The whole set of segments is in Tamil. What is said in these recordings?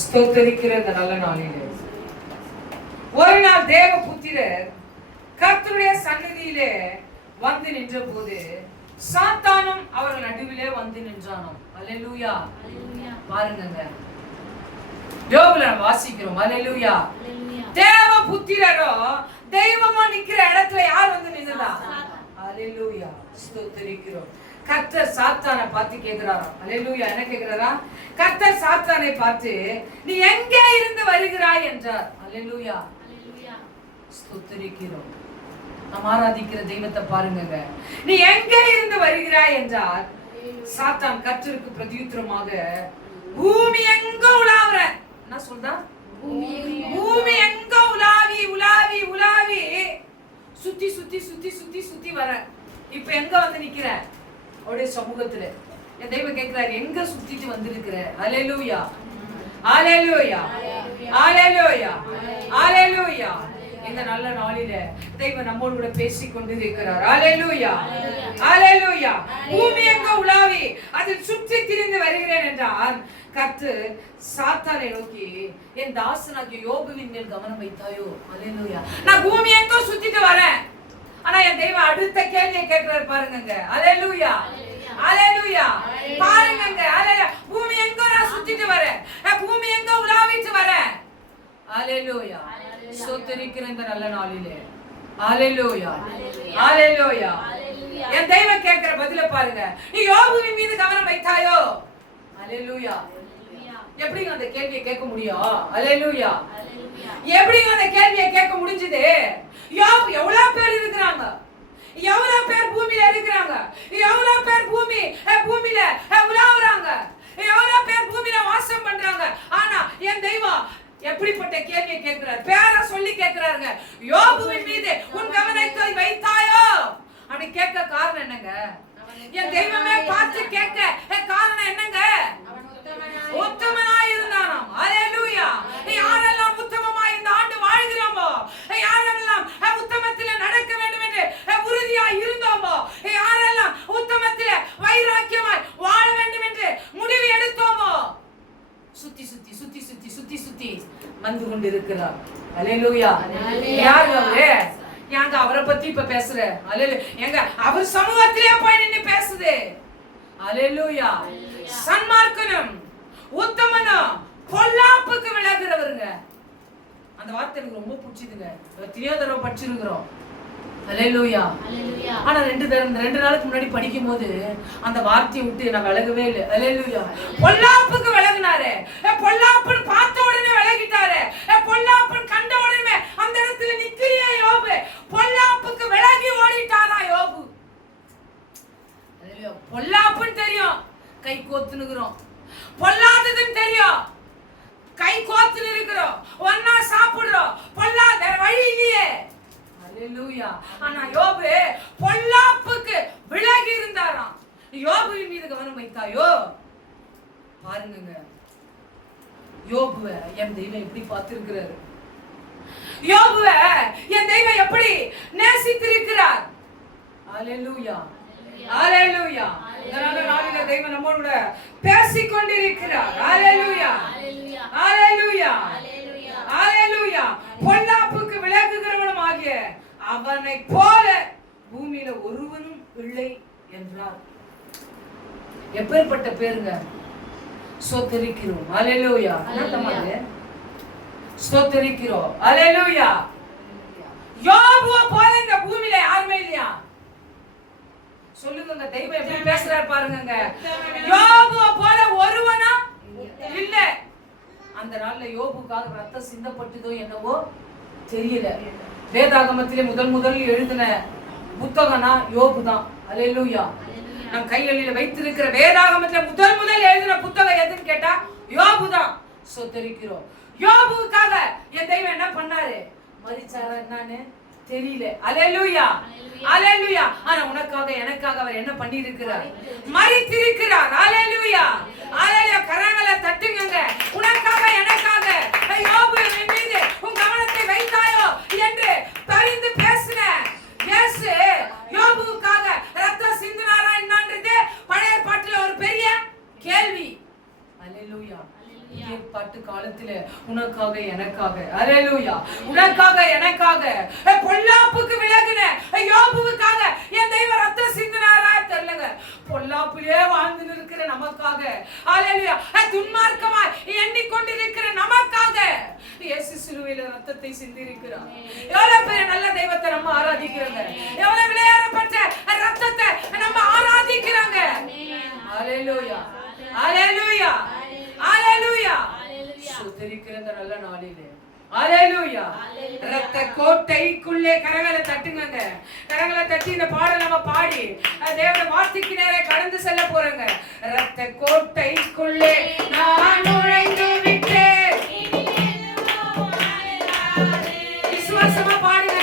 ஸ்தோத்திரிக்கிற இந்த நல்ல நாளிலே ஒரு நாள் தேவ புத்திரர் கர்த்தருடைய சந்நிதியிலே வந்து நின்ற போது சாத்தானும் அவர்கள் நடுவிலே வந்து நின்றானாம். அல்லேலூயா. பாருங்க, யோபுல வாசிக்கிறோம். அல்லேலூயா. தேவ புத்திரரோ தெய்வமா நிக்கிற இடத்துல யார் வந்து நின்றதா? அல்லேலூயா. ஸ்தோத்திரிக்கிறோம். கர்த்தர் சாத்தானை பார்த்து கேக்குறாரா? அல்லேலூயா. என்ன கேக்குறாரா? கர்த்தர் சாத்தானை பார்த்து நீ எங்கே இருந்து வருகிறாய் என்றார். அல்லேலூயா. ஸ்தோத்திரிக்கிறோம். நாம் ஆராதிக்கிற தெய்வத்தை பாருங்க. நீ எங்கே இருந்து வருகிறாய் என்றார். சாத்தான் கர்த்தருக்கு பிரதியுத்தரமாக பூமி எங்க உலாவுற. என்ன சொல்றா? பூமி எங்க உலாவி உலாவி உலாவி சுத்தி சுத்தி சுத்தி சுத்தி சுத்தி வர. இப்ப எங்க வந்து நிக்கிற? அவருடைய சமூகத்துல. என் தெய்வம் கேட்கிறாரு, எங்க சுத்திட்டு வந்திருக்கிற? அல்லேலூயா. அல்லேலூயா. அல்லேலூயா. அல்லேலூயா. இந்த நல்ல நாளில தெய்வம் நம்மோடு கூட பேசிக் கொண்டு இருக்கிறார். அல்லேலூயா. அல்லேலூயா. பூமி எங்க உலாவி அதில் சுற்றி திரிந்து வருகிறேன் என்றான். கர்த்தர் சாத்தானை நோக்கி என் தாசனாகிய யோபுவின் மேல் கவனம் வைத்தாயோ? அல்லேலூயா. நான் பூமி எங்க சுத்திட்டு வரேன். ஆனா என் தெய்வம் அடுத்த கேள்வியை கேட்கிறார் பாருங்க. அல்லேலூயா. அல்லேலூயா. பாருங்க. அல்லேலூயா. பூமி எங்க நான் சுத்திட்டு வரேன். பூமி எங்க உலாவிட்டு வரேன். அல்லேலூயா. ஸ்தோத்திரிக்கிற இந்த நல்ல நாளிலே. அல்லேலூயா. அல்லேலூயா. என் தெய்வம் கேட்கிற பதில பாருங்க. நீ யோபுவின் மீது கவனம் வைத்தாயோ? அல்லேலூயா. எப்படி அந்த கேள்வியை கேட்க முடியும்? அல்லேலூயா. எப்படி அந்த கேள்வியை கேட்க முடிஞ்சது? யோபு எவ்வளவு பேர் இருக்கிறாங்க? எவ்வளவு பேர் பூமியில இருக்கிறாங்க? எவ்வளவு பேர் பூமியில உலாவுறாங்க? எவ்வளவு பேர் பூமியில வாசம் பண்றாங்க? ஆனா என் தெய்வம் எப்படிப்பட்ட கேள்வியை கேட்கிறார்? பேரை சொல்லி கேட்கிறாருங்க. யோபுவின் மீது உன் கவனத்தை வைத்தாயோ? அப்படி கேட்க காரணம் என்னங்க? என் தெய்வமே பார்த்து கேட்க காரணம் என்னங்க? உத்தமனாய் இருந்தானாம். அல்லேலூயா. யாரெல்லாம் உத்தமமாய் இந்த ஆண்டு வாழ்கிறோமோ, யாரெல்லாம் உத்தமத்திலே நடக்க வேண்டும் என்று உறுதியாய் இருந்தோமோ, யாரெல்லாம் உத்தமத்திலே வைராக்கியமாய் வாழ வேண்டும் என்று முடிவு எடுத்தோமோ, சுத்தி சுத்தி சுத்தி சுத்தி சுத்தி சுத்தி வந்து கொண்டிருக்கிறார். அல்லேலூயா. யார் அவரு? ஏங்க அவரை பத்தி இப்ப பேசுற? அல்லேலூயா. எங்க அவர் சமூகத்திலே போய் நின்னு பேசுது. அல்லேலூயா. சன்மார்க்கனும் உத்தமனும் பொல்லாப்புக்கு விலகுறவருங்க. அந்த வார்த்தை எனக்கு ரொம்ப பிடிச்சதுங்க. எத்தனையோ தடவை படிச்சிருக்கிறோம். அல்லேலூயா. ஆனா ரெண்டு நாளுக்கு முன்னாடி படிக்கும் போது அந்த வார்த்தையை விட்டு நான் விலகவே இல்லை. அல்லேலூயா. பொல்லாப்புக்கு விலகினாரு. பொல்லாப்புன்னு பார்த்த உடனே விலகிட்டாரு. பொல்லாப்புன்னு கண்ட உடனே அந்த இடத்துல நிக்கிறியா யோபு? பொல்லாப்புக்கு விலகி ஓடிட்டாரா யோபு? அல்லேலூயா. பொல்லாப்புன்னு தெரியும், கை கோத்துனுக்குறோம். பொல்லாததுன்னு தெரியும், கை கோத்துன்னு இருக்கிறோம், ஒன்னா சாப்பிடுறோம். பொல்லாத வழி இல்லையே. அல்லேலூயா. ஆனா யோபு பொல்லாப்புக்கு விலகி இருந்தாராம். யோபுவின் மீது கவனம் வைத்தாயோ? பாருங்க, யோபுவை என் தெய்வம் எப்படி பார்த்திருக்கிறாரு. யோபுவை என் தெய்வம் எப்படி நேசித்திருக்கிறார். அல்லேலூயா. அல்லேலூயா. இந்த நாளில தெய்வம் நம்மோடு பேசிக் கொண்டிருக்கிறார். அல்லேலூயா. அல்லேலூயா. சொன்னார். எப்பேற்பட்ட பேருங்க, ஸ்தோத்திரிக்கிறோம். அல்லேலூயா. என்னத்தமாது ஸ்தோத்திரிக்கிறோம். அல்லேலூயா. யோபுவ போல இந்த பூமியில யாருமே இல்லையா? சொல்லுங்க, தெய்வம் எப்படி பேசுறாரு பாருங்க. யோபுவ போல ஒருவனா இல்ல. அந்த நாள்ல யோபுக்காக ரத்தம் சிந்தப்பட்டதோ என்னவோ தெரியல. வேதாகமத்திலே முதல் எழுதின புத்தகம்னா யோபு தான். அல்லேலூயா. நம் கைகளில் வைத்திருக்கிற வேதாகமத்திலே முதல் எழுதின புத்தகம் எதுன்னு கேட்டா யோபு தான். ஸ்தோத்திரிக்கிறோம். யோபுக்காக என் தெய்வம் என்ன பண்ணாரு? மரிச்சாரா என்னன்னு தெரியல. அல்லேலூயா. அல்லேலூயா. ஆனா உனக்காக எனக்காக அவர் என்ன பண்ணி இருக்கிறார்? மரித்திருக்கிறார். அல்லேலூயா. அல்லேலூயா. கரங்களை தட்டுங்க. உனக்காக எனக்காக யோபு என் மீது உன் கவனத்தை வைத்தாயோ என்று பரிந்து பேசின இயேசு யோபுவுக்காக ரத்தம் சிந்தினாரா என்னன்றது பழைய பாட்டுல ஒரு பெரிய கேள்வி. அல்லேலூயா. பாட்டு காலத்துல உனக்காக எனக்காக, அல்லேலூயா, உனக்காக எனக்காக பொல்லாப்புக்கு விலகின யோபுவுக்காக என் தெய்வம் ரத்தம் சிந்தினாரா தெரியலங்க. பொல்லாப்பிலே வாழ்ந்து இருக்கிற நமக்காக, அல்லேலூயா, துன்மார்க்கமாய் எண்ணிக்கொண்டிருக்கிற நமக்காக இயேசு சிலுவையில ரத்தத்தை சிந்தி இருக்கிறார். எவ்வளவு பெரிய நல்ல தெய்வத்தை நம்ம ஆராதிக்கிறோங்க. எவ்வளவு விலையேறப்பட்ட ரத்தத்தை நம்ம ஆராதிக்கிறோங்க. அல்லேலூயா. அல்லேலூயா. அல்லேலூயா. சுதரிக்கிற நல்ல நாளிலே, அல்லேலூயா, ரத்த கோட்டைக்குள்ளே கரங்களை தட்டுங்க. கரங்களை தட்டி இந்த பாடல் நம்ம பாடி தேவனுடைய வார்த்தைக்கு நேரே கடந்து செல்ல போறோங்க. ரத்த கோட்டைக்குள்ளே நான் நுழைந்து விட்டேன். விசுவாசமா பாடுங்க.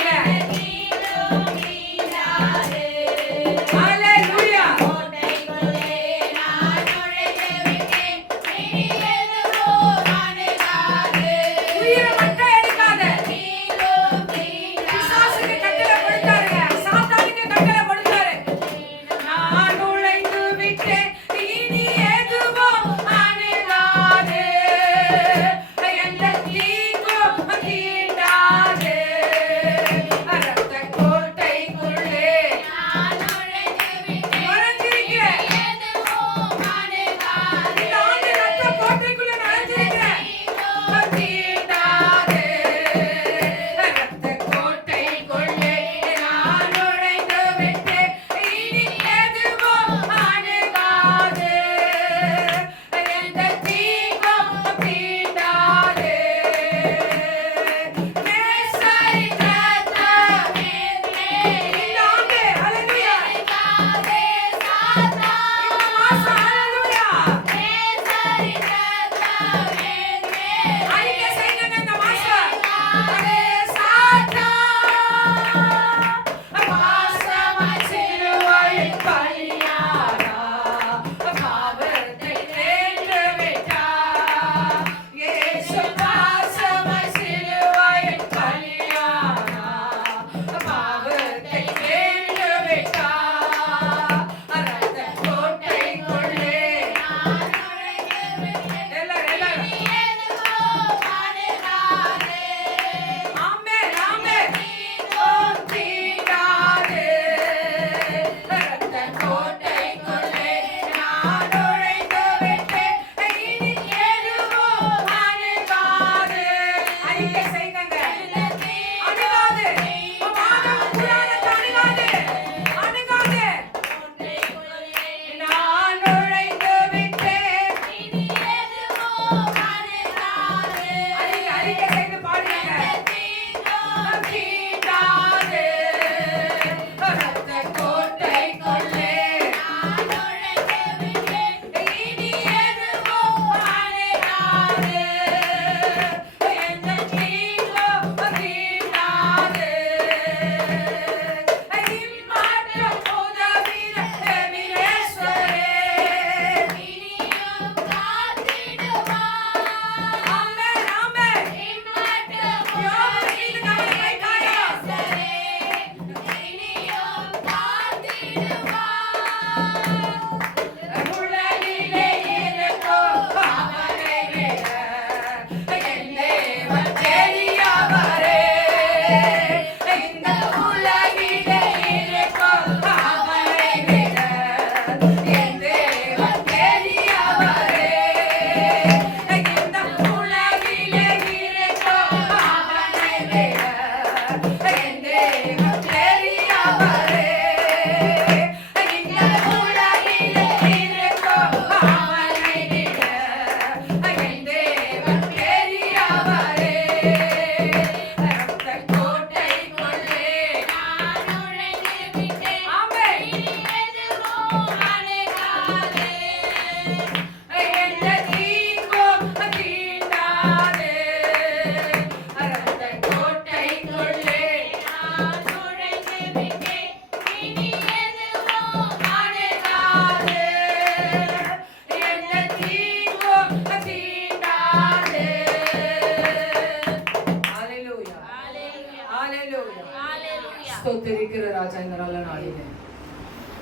ஸ்தோத்திரிக்கிற ராஜா இந்த நல்ல நாளிலே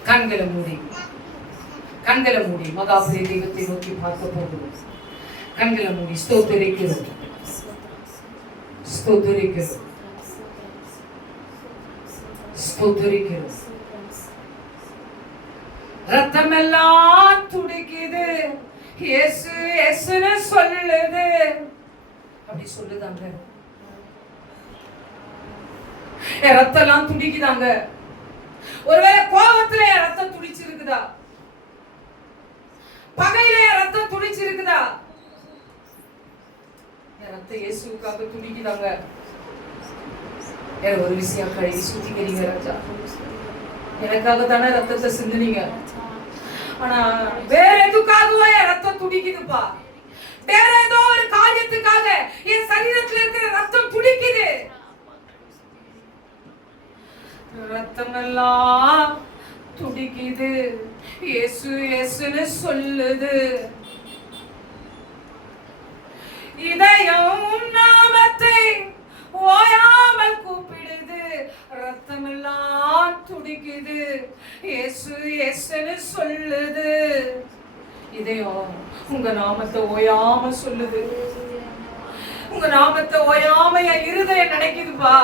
கண்களை மூடி மகாபுரி தெய்வத்தை நோக்கி பார்க்க போகிறோம். கண்களை மூடி ஸ்தோத்திரிக்கிறோம். ரத்தமெல்லாம் துடிக்குது, இயேசு இயேசுன்னு சொல்லுது. அப்படி சொல்லுதாங்க. என் ரத்தம் எல்லாம் துடிக்குதாங்க. ஒருவேளை கோபத்துல என் ரத்தம் துடிச்சிருக்குதா? பகையில என் ரத்தம் துடிச்சிருக்குதா? என் ரத்தம் இயேசுக்காக துடிக்குதாங்க. எனக்கு ஒரு விஷயம் கழுவி சுத்திக்கிறீங்க ராஜா. எனக்காக தானே ரத்தத்தை சிந்துனீங்க. ஆனா வேற எதுக்காகவோ என் ரத்தம் துடிக்குதுப்பா. வேற ஏதோ ஒரு காரியத்துக்காக என் சரீரத்தில் இருக்கிற ரத்தம் துடிக்குது. ரத்தம் எல்லாம் துடிக்குது, இயேசு இயேசுன்னு சொல்லுது. இதயம் நாமத்தை ஓயாமல் கூப்பிடுது. ரத்தம் எல்லாம் துடிக்குது, இயேசு இயேசுன்னு சொல்லுது. இதயம் உங்க நாமத்தை ஓயாம சொல்லுது. உங்க நாமத்தை ஓயாம என் இருதயம் நினைக்குதுப்பா.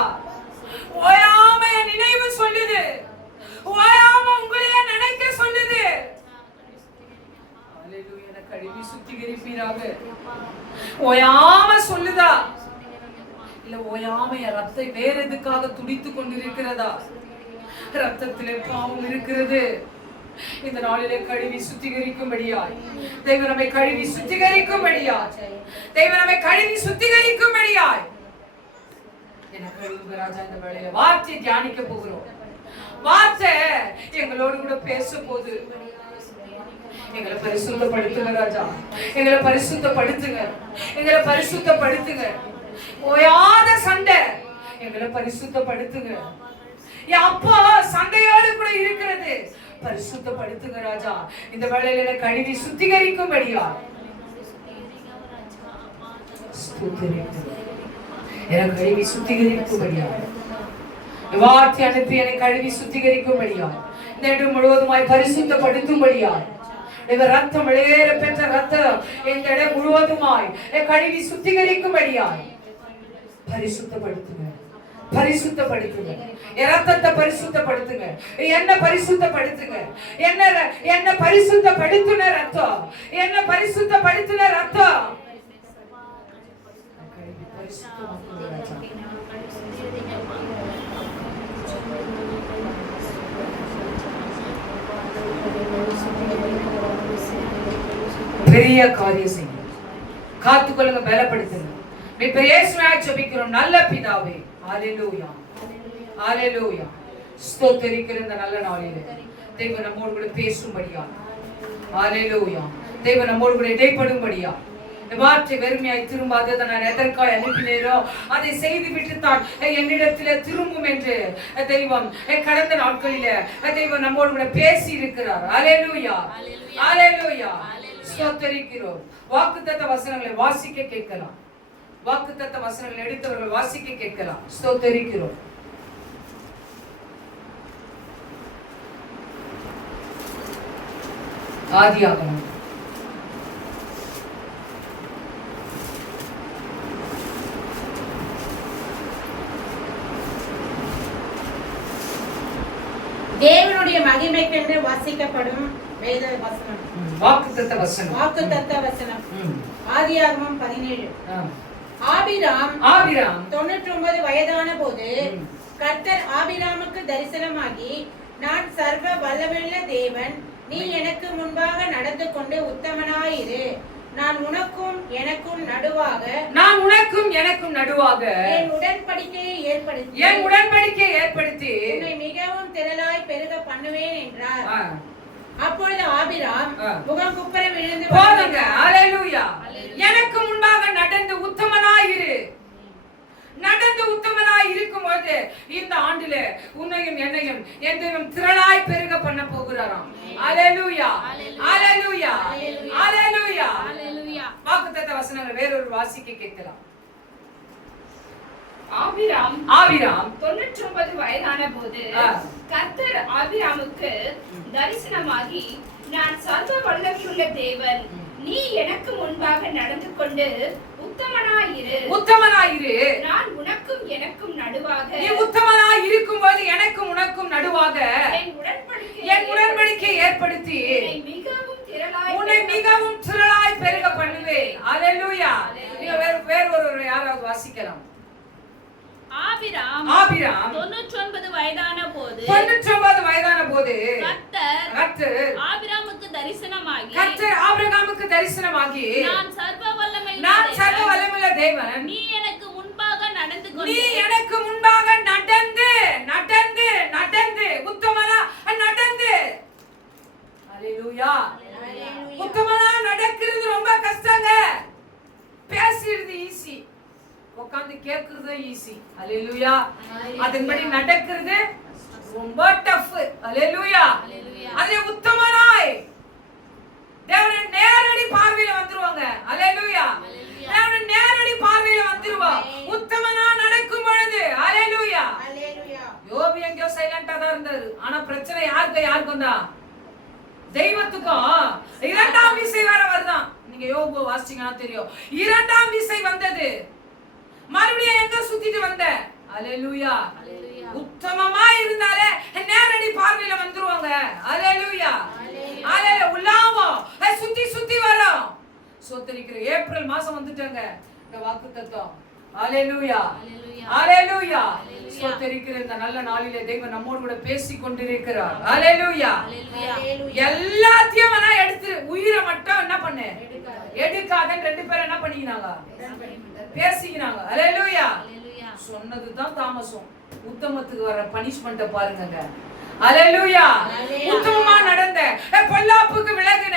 ஓயாம என் நினைவு சொல்லுது. ஓயாம உங்களையே நினைக்க சொல்லுது. அல்லேலூயா. எனக்கு கழுவி சுத்திகரிப்பீராக. ஓயாம சொல்லுதா? இல்ல ஓயாம என் ரத்தம் வேற எதுக்காக துடித்து கொண்டிருக்கிறதா? ரத்தத்திலே பாவம் இருக்கிறது. இந்த நாளிலே கழுவி சுத்திகரிக்கும்படியாய் தேவன் நம்மை கழுவி சுத்திகரிக்கும்படியாய் எனக்கு கழுவுங்க ராஜா. இந்த வேளையில வார்த்தையை தியானிக்க போகிறோம். வார்த்தை எங்களோடு கூட பேச போது. எங்களை பரிசுத்தப்படுத்துங்க ராஜா. எங்களை பரிசுத்தப்படுத்துங்க. ஓயாத சண்டை எங்களை பரிசுத்தப்படுத்துங்க. என் அப்பா சண்டையோடு கூட இருக்கிறது. பரிசுத்தப்படுத்துங்க ராஜா. இந்த வேளையில கழுவி சுத்திகரிக்கும்படியா எனக்கு கழுவி சுத்திகரிக்கும்படியா வார்த்தை அனுப்பி என்னை கழுவி சுத்திகரிக்கும்படியா இந்த இடம் முழுவதுமாய் பரிசுத்தப்படுத்தும்படியா ரத்தம் வெளியேற பெற்ற ரத்தம் இந்த இடம் முழுவதுமாய் கழுவி சுத்திகரிக்கும்படியா பரிசுத்தப்படுத்துங்க. ரத்தத்தை பரிசுத்தப்படுத்துங்க. என்ன பரிசுத்தப்படுத்துங்க. என்ன பரிசுத்தப்படுத்துன ரத்தம். என்ன பரிசுத்தப்படுத்துன ரத்தம். பெரிய காரியம் செய்யுங்க. காத்துக்கொள்ளுங்க, பலப்படுத்துங்க. இப்ப இயேசுவாய் ஜெபிக்கிறோம் நல்ல பிதாவே. ஹalleluya. ஹalleluya. ஸ்தோத்திரிக்கிற இந்த நல்ல நாளிலே தேவன் நம்மோடு கூட பேசும்படியா. ஹalleluya. தேவன் நம்மோடு கூட இடைப்படும்படியா. இந்த வார்த்தை வெறுமையாய் திரும்பாது. நான் எதற்காக அனுப்பினேனோ அதை செய்து விட்டு தான் என்னிடத்திலே திரும்பும் என்று தெய்வம் கடந்த நாட்களிலே தெய்வம் நம்மோடு கூட பேசி இருக்கிறார். ஹalleluya. ஹalleluya. ஸ்தோத்திரிக்கிறோம். வாக்குத்தத்த வசனங்களை வாசிக்க கேட்கலாம். வாக்குத்தத்த வசனங்கள் எடுத்தவர்கள் வாசிக்க கேட்கலாம். ஸ்தோத்திரிக்கிறோம். ஆதியாகமம் தேவனுடைய மகிமைக்கென்று வாசிக்கப்படும் வேத வசனம். வாக்குத்தத்த வசனம். ஆதியாகமம் 17. ஆபிராம் 99 வயதான போது கர்த்தர் ஆபிராமுக்கு தரிசனமாகி, நான் சர்வ வல்லமையுள்ள தேவன், நீ எனக்கு முன்பாக நடந்து கொண்டு உத்தமனாயிரு. நான் உனக்கும் எனக்கும் நடுவாக என் உடன்படிக்கையை ஏற்படுத்தி உன்னை மிகவும் திரளாய் பெருக பண்ணுவேன் என்றார். அப்பொழுது ஆபிராம் முகம் குப்புற விழுந்து, போதுங்க. ஹalleluya. எனக்கு முன்பாக நடந்து உத்தமனாய் இருக்கும்போது இந்த ஆண்டிலே உன்னையும் என்னையும் என் தெய்வம் திரளாய் பெருக பண்ண போகிறாராம். ஹalleluya. ஹalleluya. ஹalleluya. வாக்குத்தத்த வசனங்கள் வேறொரு வாசிக்க கேட்கலாம். ஆபிராம் 99 வயதான போது கர்த்தர் ஆபிராமுக்கு தரிசனமாகி, நான் சர்வ வல்லமையுள்ள தேவன், நீ எனக்கு முன்பாக நடந்து கொண்டு உத்தமனாயிரு, நான் உனக்கும் எனக்கும் நடுவாக, நீ உத்தமனாய் இருக்கும்போது எனக்கும் உனக்கும் நடுவாக என் உடன்படிக்கையை ஏற்படுத்தி உன்னை மிகவும் திரளாய் பெருக பண்ணுவேன். அல்லேலூயா. நீங்க வேற ஒரு யாராவது வாசிக்கலாம். ஆபிராம் 99 வயதான போது கர்த்தர் ஆபிராமுக்கு தரிசனமாகி நான் சர்வ வல்லமையுள்ள தேவன், நீ எனக்கு முன்பாக நடந்து நடந்து உத்தமனா நடந்து. அல்லேலூயா. உத்தமனா நடக்கிறது ரொம்ப கஷ்டங்க. பேசுறது ஈஸி, உட்கார்ந்து கேக்குறது ஈஸி. அல்லேலூயா. அதன்படி நடக்கிறது ரொம்ப டஃப். அல்லேலூயா. அதே உத்தமனாய் தேவனுடைய நேரடி பார்வையில வந்துருவாங்க. அல்லேலூயா. தேவனுடைய நேரடி பார்வையில வந்துருவா உத்தமனா நடக்கும் பொழுது. அல்லேலூயா. யோபு எங்கேயோ சைலண்டா தான் இருந்தாரு. ஆனா பிரச்சனை யாருக்கு வந்தா? தெய்வத்துக்கும். இரண்டாம் விசை வேற வருதான். நீங்க யோபு வாசிச்சீங்கன்னா தெரியும். இரண்டாம் விசை வந்தது. மறுபடியும் எங்க சுத்திட்டு வந்த? அல்லேலூயா. உத்தமமா இருந்தாலே நேரடி பார்வையில வந்துருவாங்க. அல்லேலூயா. அல்லேலூயா. உலாவும் சுத்தி வரோம். சோத்தரிக்கிற ஏப்ரல் மாசம் வந்துட்டாங்க. இந்த வாக்குத்தத்தம். அல்லேலூயா. அல்லேலூயா. சோத்தரிக்கிற இந்த நல்ல நாளிலே தெய்வம் நம்மோடு கூட பேசி கொண்டிருக்கிறார். அல்லேலூயா. எல்லாத்தையும் நான் எடுத்து உயிரை மட்டும் என்ன பண்ணு எடுக்காதன்னு ரெண்டு பேரும் என்ன பண்ணிக்கினாங்க? பேசிக்கினாங்க. அல்லேலூயா. சொன்னதுதான் தாமசம். உத்தமத்துக்கு வர பனிஷ்மென்ட் பாருங்க. அல்லேலூயா. உத்தமமா நடந்த, பொல்லாப்புக்கு விலகின,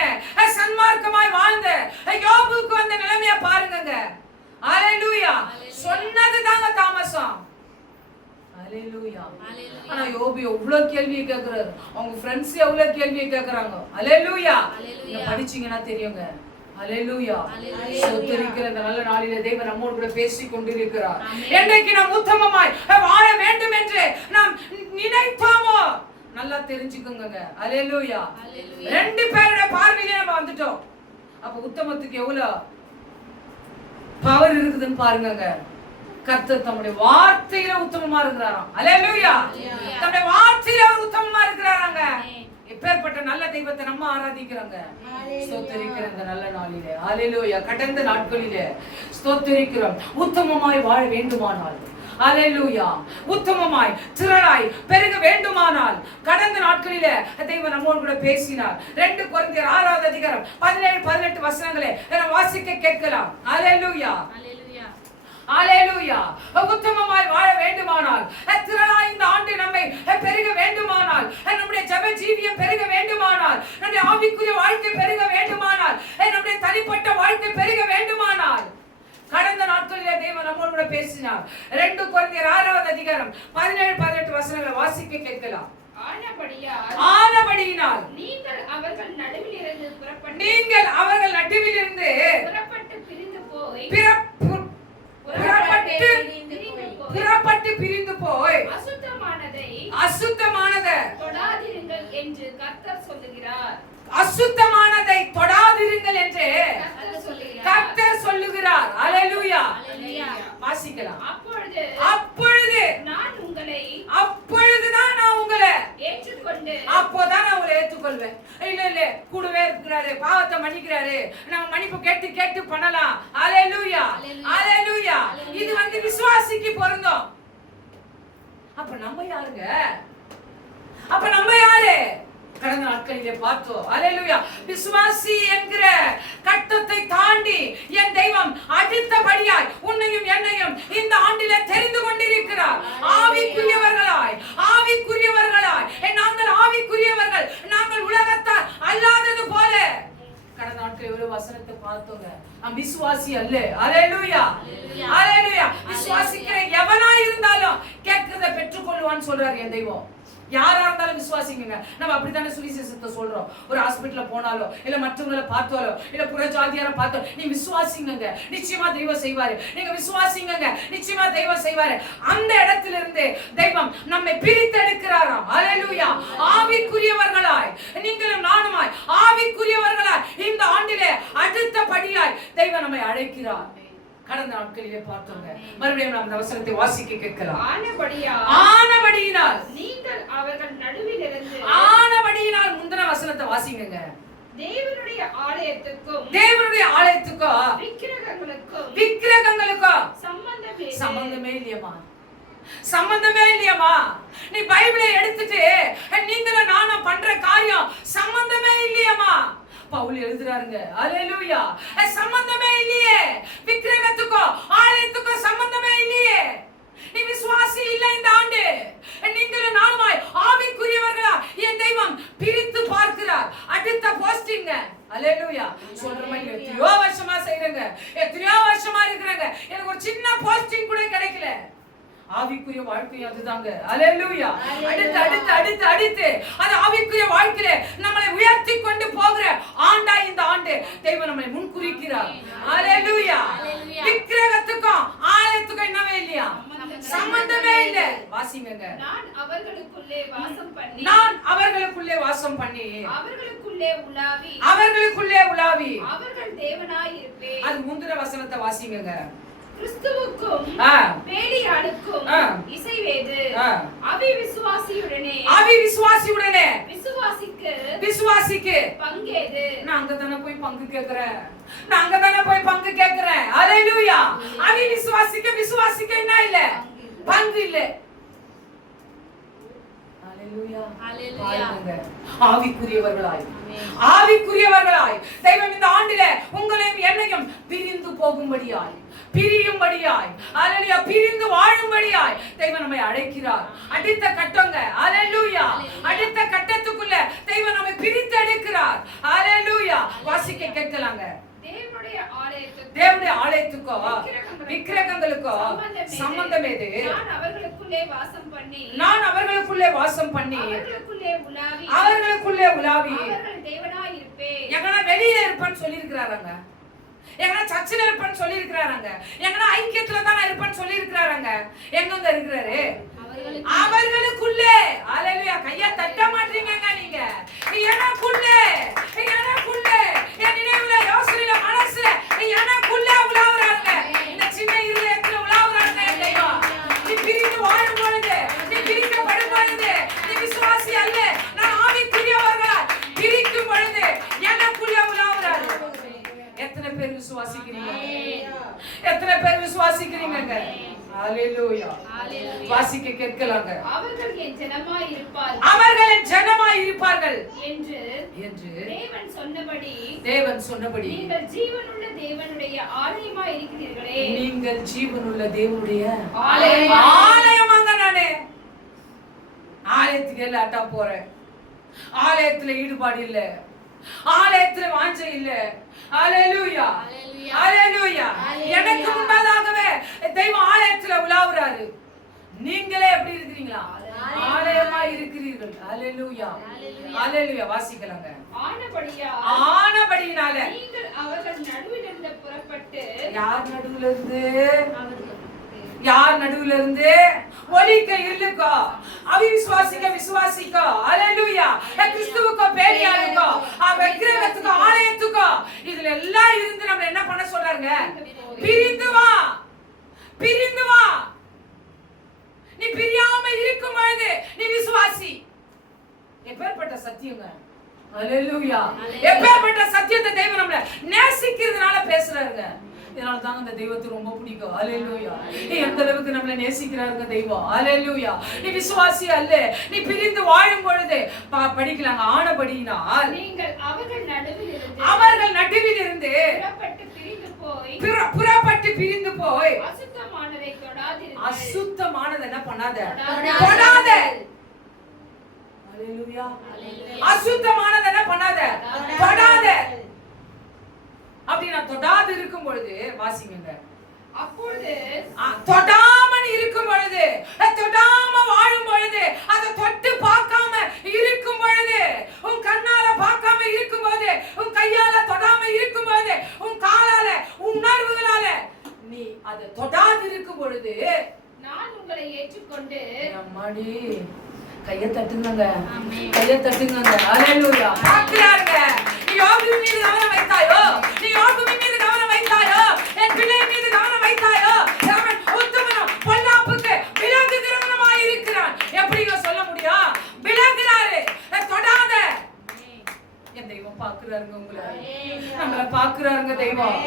சன்மார்க்கமாய் வாழ்ந்த யோபுக்கு வந்த நிலைமைய பாருங்க. அல்லேலூயா. சொன்னதுதாங்க தாமசம். அல்லேலூயா. ஆனா யோபு எவ்வளவு கேள்வியை கேக்குறாரு. அவங்க ஃப்ரெண்ட்ஸ் எவ்வளவு கேள்வியை கேக்குறாங்க. அல்லேலூயா. நீங்க படிச்சீங்கன்னா தெரியுங்க. அல்லேலூயா. சோதரிக்கிற இந்த நல்ல நாளிலே தேவன் நம்மோடு கூட பேசிக் கொண்டிருக்கிறார். என்றைக்கு நாம் உத்தமமாய் வாழ வேண்டும் என்று நாம் நினைப்போமோ நல்லா தெரிஞ்சுக்கோங்க. அல்லேலூயா. ரெண்டு பேரோட பார்வையிலே நம்ம வந்துட்டோம். அப்ப உத்தமத்துக்கு எவ்வளவு பவர் இருக்குதுன்னு பாருங்க. கர்த்தர் தம்முடைய வார்த்தையில உத்தமமா இருக்கிறாராம். அல்லேலூயா. தம்முடைய வார்த்தையில அவர் உத்தமமா இருக்கிறாராங்க. எப்பேற்பட்ட நல்ல தெய்வத்தை நம்ம ஆராதிக்கிறோங்க. ஸ்தோத்திரிக்கிற இந்த நல்ல நாளிலே. அல்லேலூயா. கடந்த நாட்களிலே ஸ்தோத்திரிக்கிறோம். உத்தமமாய் வாழ வேண்டுமானால், அல்லேலூயா, உத்தமமாய் திரளாய் பெருக வேண்டுமானால் கடந்த நாட்களிலே தெய்வம் நம்மோடு கூட பேசினார். 2 கொரிந்தியர் 6வது அதிகாரம் 17-18 வசனங்களை நாம் வாசிக்க கேட்கலாம். அல்லேலூயா. அல்லேலூயா. உத்தமமாய் வாழ வேண்டுமானால், திரளாய் இந்த ஆண்டு நம்மை பெருக வேண்டுமானால், நம்முடைய ஜெப ஜீவியம் பெருக வேண்டுமானால், நம்முடைய ஆவிக்குரிய வாழ்க்கை பெருக வேண்டுமானால், நம்முடைய தனிப்பட்ட வாழ்க்கை பெருக வேண்டுமானால் கடந்த நாட்களிலே தேவன் நம்மோடு கூட பேசினார். 2 கொரிந்தியர் 6வது அதிகாரம் 17-18 வசனங்களை வாசிக்க கேட்கலாம். ஆனபடியினால் நீங்கள் அவர்கள் நடுவிலிருந்து புறப்பட்டு பிரிந்து போய் அசுத்தமானதை தொடாதிருங்கள் என்று கர்த்தர் சொல்லுகிறார். அசுத்தமானதை தொடாதிருங்கள் என்று கர்த்தர் சொல்லுகிறார். அல்லேலூயா. வாசிக்கலாம். அப்பொழுது நான் உங்களை ஏற்றுக்கொண்டு, அப்போதான் நான் உங்களை ஏற்றுக்கொள்வேன். இல்ல கூடவே இருக்கிறாரு, பாவத்தை மன்னிக்கிறாரு, நம்ம மன்னிப்பு கேட்டு பண்ணலாம். அல்லேலூயா. அல்லேலூயா. இது விசுவாசிக்கு பொருந்தும். அப்ப நம்ம யாருங்க? கடந்த நாட்களிலே பார்த்தோம். அல்லேலூயா. விசுவாசி என்கிற கட்டத்தை தாண்டி என் தெய்வம் அடுத்தபடியாய் உன்னையும் என்னையும் இந்த ஆண்டிலே தெரிந்து கொண்டிருக்கிறார். ஆவிக்குரியவர்களாய் நாங்கள் ஆவிக்குரியவர்கள், நாங்கள் உலகத்தார் அல்லாதது போல. கடந்த நாட்கள் ஒரு வசனத்தை பார்த்தோங்க. விசுவாசி அல்ல. அல்லேலூயா. அல்லேலூயா. விசுவாசிக்கிற எவனாய் இருந்தாலும் கேட்கிறத பெற்றுக்கொள்வான்னு சொல்றாரு என் தெய்வம். யாரா இருந்தாலும் விசுவாசிங்க. நம்ம அப்படித்தானே சுவிசேஷத்தை சொல்றோம். ஒரு ஹாஸ்பிட்டல்ல போனாலோ இல்ல மற்றவங்களை பார்த்தாலோ இல்ல புறஜாதியார பார்த்தோ, நீ விசுவாசிங்க, நிச்சயமா தெய்வம் செய்வாரு. நீங்க விசுவாசிங்க, நிச்சயமா தெய்வம் செய்வாரு. அந்த இடத்துல இருந்து தெய்வம் நம்மை பிரித்தெடுக்கிறாராம். ஹல்லேலூயா. ஆவிக்குரியவர்களாய் நீங்களும் நானுமாய் ஆவிக்குரியவர்களாய் இந்த ஆண்டிலே அடுத்தபடியாய் தெய்வம் நம்மை அழைக்கிறார். கடந்த நாட்களிலே பார்த்தோங்க. மறுபடியும் நாம் இந்த வசனத்தை வாசிக்க கேட்கலாம். ஆனபடியினால் நீங்கள் அவர்கள் நடுவிலிருந்து, ஆனபடியினால் முந்தின வசனத்தை வாசிங்க. தேவனுடைய ஆலயத்துக்கும் விக்கிரகங்களுக்கும் சம்பந்தமே இல்லையம்மா. நீ பைபிளை எடுத்துட்டு நீங்களும் நானும் பண்ற காரியம் சம்பந்தமே இல்லையம்மா. பவுல் எழுதுறாருங்க. ஹல்லேலூயா. சம்பந்தமே இல்லையே. விக்கிரகத்துக்கும் ஆலயத்துக்கும் சம்பந்தமே இல்லையே. நீ விசுவாசி இல்லை இந்த ஆண்டு. நீங்களும் நானுமாய் ஆவிக்குரியவர்களா என் தெய்வம் பிரித்து பார்க்கிறார். அடுத்த போஸ்டிங். ஹல்லேலூயா. சொல்ற மாதிரி எத்தனையோ வருஷமா செய்றங்க, எத்தனையோ வருஷமா இருக்கிறாங்க, எனக்கு ஒரு சின்ன போஸ்டிங் கூட கிடைக்கல. ஆவிக்குரிய வாழ்க்கை அதுதாங்க. ஹல்லேலூயா. அடுத்து அது ஆவிக்குரிய வாழ்க்கையில நம்மளை உயர்த்தி கொண்டு போகிற ஆண்டா இந்த ஆண்டு தெய்வம் நம்மை முன்குறிக்கிறார். ஹல்லேலூயா. விக்கிரகத்துக்கும் ஆலயத்துக்கும் என்னவே இல்லையா, சம்பந்தமே இல்ல. வாசிங்க. நான் அவர்களுக்குள்ளே வாசம் பண்ணி அவர்களுக்குள்ளே உலாவி அவர்கள் தேவனாய் இருப்பேன். அது முந்தின வசனத்தை வாசிங்க. கிறிஸ்துவுக்கும் பேலியாளுக்கும் இசைவேது அவிவிசுவாசியுடனே விசுவாசிக்கு பங்கேது. நான் அங்கதானே போய் பங்கு கேக்குறேன். ஹல்லேலூயா. விசுவாசிக்க என்ன இல்ல, பங்கு இல்ல. ஆவிக்குரியவர்களாய் தெய்வம் இந்த ஆண்டிலே உங்களையும் என்னையும் பிரிந்து போகும்படியாய், பிரியும்படியாய், ஹல்லேலூயா, பிரிந்து வாழும்படியாய் தெய்வம் நம்மை அழைக்கிறார். அடுத்த கட்டங்க. ஹல்லேலூயா. அடுத்த கட்டத்துக்குள்ள தெய்வம் நம்மை பிரித்து எடுக்கிறார். ஹல்லேலூயா. வாசிக்க கேட்கலாங்க. தேவனுடைய ஆலயத்துக்கும் விக்கிரகங்களுக்கும் சம்பந்தம் எது? நான் அவர்களுக்குள்ளே வாசம் பண்ணி அவர்களுக்குள்ளே உலாவி அவர்கள் தேவனாய் இருப்பேன். எங்கனா வெளியில இருப்பேன்னு சொல்லி இருக்கிறாங்க, எங்கனா சர்ச்சில் இருப்பேன்னு சொல்லி இருக்கிறாங்க, எங்கனா ஐக்கியத்துல தான் இருப்பேன்னு சொல்லி இருக்கிறாங்க. எங்க இருக்கிறாரு? அவர்களுக்குள்ளே. ஹல்லேலூயா. கையை தட்ட மாட்டீங்க நீங்க. நீ எனக்குள்ளே என் நினைவுல, யோசனையில, மனசுல நீ எனக்குள்ளே உலாவுறாங்க. இந்த சின்ன இருதயத்துல உலாவுறாங்க என் தெய்வம். நீ பிரிந்து வாழும் பொழுது, நீ பிரிக்கப்படும் பொழுது, நீ விசுவாசி அல்ல, நான் ஆவிக்குரியவர்களா பிரிக்கும் பொழுது எனக்குள்ளே உலாவுறாரு. எத்தனை பேர் விசுவாசிக்கிறீங்க? ஹல்லேலூயா. வாசிக்க கேட்கலாங்க. அவர்கள் என் ஜனமாய் இருப்பார்கள் என்று தேவன் சொன்னபடி நீங்கள் ஜீவனுள்ள தேவனுடைய ஆலயமாய் இருக்கிறீர்களே. நீங்கள் ஜீவனுள்ள தேவனுடைய ஆலயமாங்க. நானே ஆலயத்துக்கு லேட்டா போறேன், ஆலயத்துல ஈடுபாடு இல்ல, ஆலயத்துல வாஞ்சை இல்ல. ஹல்லேலூயா. ஹல்லேலூயா. எனக்கு முன்பதாகவே தெய்வம் ஆலயத்துல உலாவுறாரு. நீங்களே எப்படி இருக்கிறீங்களா? ஆலயமா இருக்கிறீர்கள். ஹல்லேலூயா. ஹல்லேலூயா. வாசிக்கலாங்க. ஆனபடியினால நீங்கள் அவர்கள் நடுவிலிருந்து புறப்பட்டு. யார் நடுவுல இருந்து? ஒலிக்க இருளுக்கோ, அவிசுவாசிக்க விசுவாசிக்கோ. ஹல்லேலூயா. கிறிஸ்துவுக்கோ பேலியாளுக்கோ, விக்கிரகத்துக்கோ ஆலயத்துக்கோ, இதுல எல்லாம் இருந்து நம்ம என்ன பண்ண சொல்றாங்க? பிரிந்து வா. நீ பிரியாம இருக்கும் பொழுது நீ விசுவாசி. எப்பேற்பட்ட சத்தியங்க. ஹல்லேலூயா. எப்பேற்பட்ட சத்தியத்தை தெய்வம் நம்மள நேசிக்கிறதுனால பேசுறாருங்க. இதனால தாங்க இந்த தெய்வத்தை ரொம்ப பிடிக்கும். ஹல்லேலூயா. எந்த அளவுக்கு நம்மள நேசிக்கிறாருங்க தெய்வம். ஹல்லேலூயா. நீ விசுவாசி அல்ல, நீ பிரிந்து வாழும் பொழுது படிக்கலாங்க. ஆனபடியினால் நீங்கள் அவர்கள் நடுவில் இருந்து புறப்பட்டு பிரிந்து போய் அசுத்தமானதை என்ன பண்ணாத, தொடாத. ஹல்லேலூயா. அசுத்தமானதை என்ன பண்ணாத, தொடாத. அப்படி நான் தொடாது இருக்கும் பொழுது வாசிங்க. அப்பொழுது தொடாம இருக்கும் பொழுது, தொடாம வாழும் பொழுது, அதை தொட்டு பார்க்க நான் உங்களை ஏற்றுக்கொண்டு அம்மாடி கையை தட்டுங்க, ஆமென். கையை தட்டுங்க. ஹalleluya. பார்க்கறாங்க. நீ யோபுவின் மீது கவனம் வைத்தாயோ, நீ யோபுவின் மீது கவனம் வைத்தாயோ, என் பிள்ளை மீது கவனம் வைத்தாயோ, அவன் உத்தமனும் பொல்லாப்புக்கு விலகுகிறவனுமாய் இருக்கிறான். எப்படிங்க சொல்ல முடியும்? விலகுறாரு, தொடாத. என் தெய்வம் பார்க்கறாருங்க உங்களை, நம்மள பார்க்கறாருங்க தெய்வம்,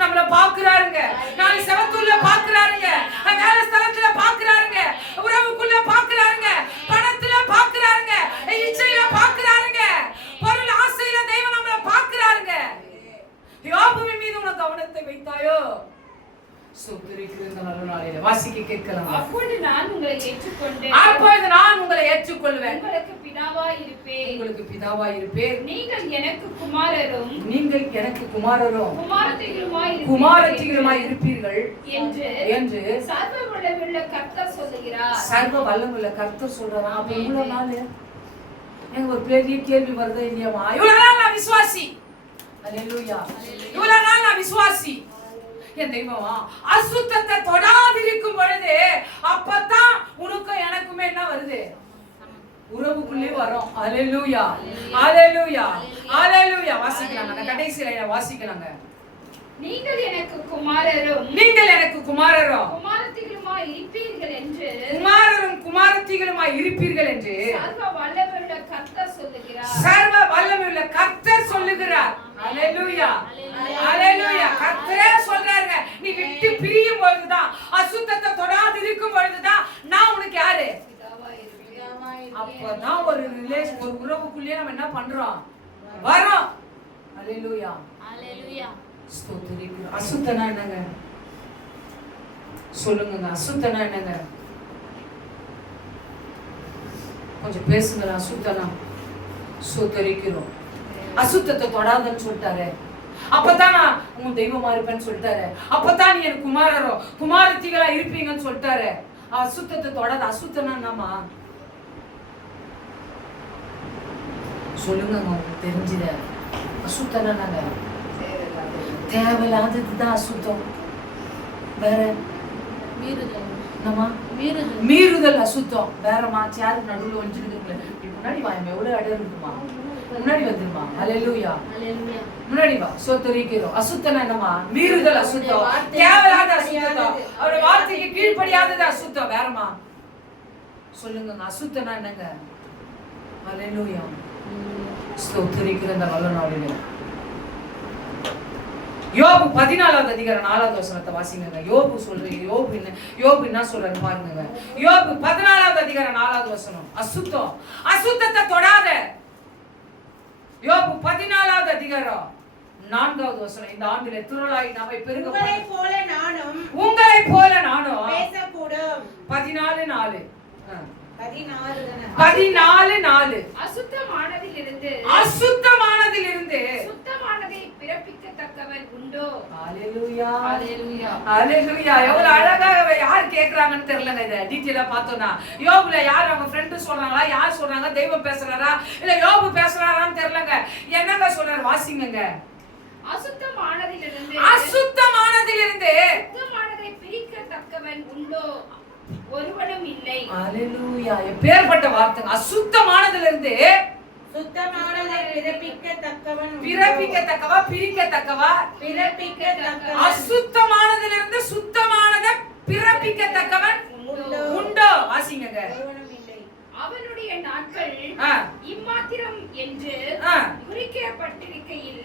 நம்மள பார்க்கறாருங்க. நாளை செவத்தூர்ல பார்க்கறாருங்க, வேலை ஸ்தலத்துல பார்க்கறாருங்க, உறவுக்குள்ள பார்க்கறாருங்க, பணத்துல பார்க்கறாருங்க, இச்சையில பார்க்கறாருங்க, பொருள் ஆசையில தெய்வம் நம்மள பார்க்கறாருங்க. யோபுவின் மீது உனக்கு கவனத்தை வைத்தாயோ? வாசிக்க கேட்கலாம். அப்பொழுது நான் உங்களை ஏற்றுக்கொண்டு அப்பொழுது நான் உங்களை ஏற்றுக்கொள்வேன், உங்களுக்கு பிதாவாய் இருப்பேன். உங்களுக்கு பிதாவாய் இருப்பேன், நீங்கள் எனக்கு குமாரரும் நீங்கள் எனக்கு குமாரரும் குமாரத்திகளுமாய் இருப்பீர்கள் என்று சர்வ வல்லமையுள்ள கர்த்தர் சொல்லுகிறார். சர்வ வல்லமையுள்ள கர்த்தர் சொல்றாரா? அப்ப இவ்வளவு நாள் எனக்கு ஒரு பெரிய கேள்வி வருது இல்லையாமா? இவ்வளவு நாள் நான் விசுவாசி, அல்லேலூயா, இவ்வளவு நாள் நான் விசுவாசி. என் தெய்வமா அசுத்தத்தை தொடாதிருக்கும் பொழுது அப்பதான் உனக்கும் எனக்குமே என்ன வருது? உறவுக்குள்ளே வரும். அல்லேலூயா, அல்லேலூயா, அல்லேலூயா. வாசிக்கலாங்க, கடைசியில வாசிக்கலாங்க. நீங்கள் எனக்கு குமாரரும் நீங்கள் எனக்கு குமாரரும் குமாரத்திகளுமாய் இருப்பீர்கள் என்று குமாரரும் குமாரத்திகளுமாய் இருப்பீர்கள் என்று சர்வ வல்லமையுள்ள கர்த்தர் சொல்லுகிறார். சர்வ வல்லமையுள்ள கர்த்தர் சொல்லுகிறார். அல்லேலூயா, அல்லேலூயா. கர்த்தரே சொல்றாருங்க, நீ விட்டு பிரியும் பொழுதுதான், அசுத்தத்தை தொடாது இருக்கும் பொழுதுதான் நான் உனக்கு யாரு? பிதாவாய் இருப்பேன். அப்பதான் ஒரு ரிலேஷன், ஒரு உறவுக்குள்ளே நம்ம என்ன பண்றோம்? வரோம். அல்லேலூயா, ஹalleluya. ஸ்தோத்திரிக்கிறோம். அசுத்தனா என்னங்க சொல்லுங்க? அசுத்தனா என்னங்க? கொஞ்சம் பேசுங்க. அசுத்தனா ஸ்தோத்திரிக்கிறோம். அசுத்தத்தை தொடாதன்னு சொல்லிட்டாரு. அப்பதான் நான் உன் தெய்வமா இருப்பேன்னு சொல்லிட்டாரு. அப்பதான் நீ எனக்கு குமாரரோ குமாரத்திகளா இருப்பீங்கன்னு சொல்லிட்டாரு. அசுத்தத்தை தொடாத. அசுத்தனா என்னமா சொல்லுங்க, உங்களுக்கு தெரிஞ்சுத. அசுத்தனா என்னங்க? தேவையில்லாததுதான் அசுத்தம். வேற மீறுதல் அசுத்தம். வேறமா யாருக்கு நடுவில் ஒழிஞ்சுக்கிட்டு முன்னாடி வாயமே எவ்வளவு இடம் இருக்குமா? முன்னாடி வந்துருமா? அல்லேலூயா, முன்னாடி வா. ஸ்தோத்திரிக்கிறோம். அசுத்தம் என்னமா? மீறுதல் அசுத்தம், தேவையில்லாத அசுத்தம், அவருடைய வார்த்தைக்கு கீழ்ப்படியாதது அசுத்தம். வேறமா சொல்லுங்க, அசுத்தம்னா என்னங்க? அல்லேலூயா, ஸ்தோத்திரிக்கிற இந்த நல்ல நாளிலே யோபு 14வது அதிகாரம் 4வது வசனத்தை வாசிங்க. யோபு சொல்றீங்க, யோபு என்ன சொல்றாரு பாருங்க. யோபு 14வது அதிகாரம் 4வது வசனம். அசுத்தம், அசுத்தத்தை தொடாத. யோபு 14வது அதிகாரம் 4வது வசனம். இந்த ஆண்டிலே திருளாய் நாமை பெருக, உங்களைப் போல நானும் பேசக்கூடும். 14:4 14 அசுத்தமானதிலிருந்து சுத்தமானதை பிறப்பிக்கத்தக்கவன் உண்டோ? அல்லேலூயா, ஹalleluya, அல்லேலூயா. எவ்வளவு அழகா யார் கேக்குறாங்கன்னு தெரியலங்க. இத டீடைலா பார்த்தோம்னா யோபுல யார் அவங்க ஃப்ரெண்ட் சொல்றாங்களா, யார் சொல்றாங்க, தெய்வம் பேசுறாரா இல்ல யோபு பேசுறாரான்னு தெரியலங்க. என்னங்க சொல்றாரு? வாசிங்கங்க. அசுத்தமானதிலிருந்து சுத்தமானதை பிரிக்கத்தக்கவன் உண்டோ? ஒருவனும் இல்லை. அல்லேலூயா. எப்பேர்ப்பட்ட வார்த்தை! அசுத்தமானதிலிருந்து சுத்தமானதை பிறப்பிக்கத்தக்கவன் பிரிக்கத்தக்கவா. அசுத்தமானதிலிருந்து சுத்தமானதை பிறப்பிக்கத்தக்கவன் உண்டோ? வாசிங்கங்க. அவனுடைய நாட்கள் இம்மாத்திரம் என்று குறிக்கப்பட்டிருக்கையில்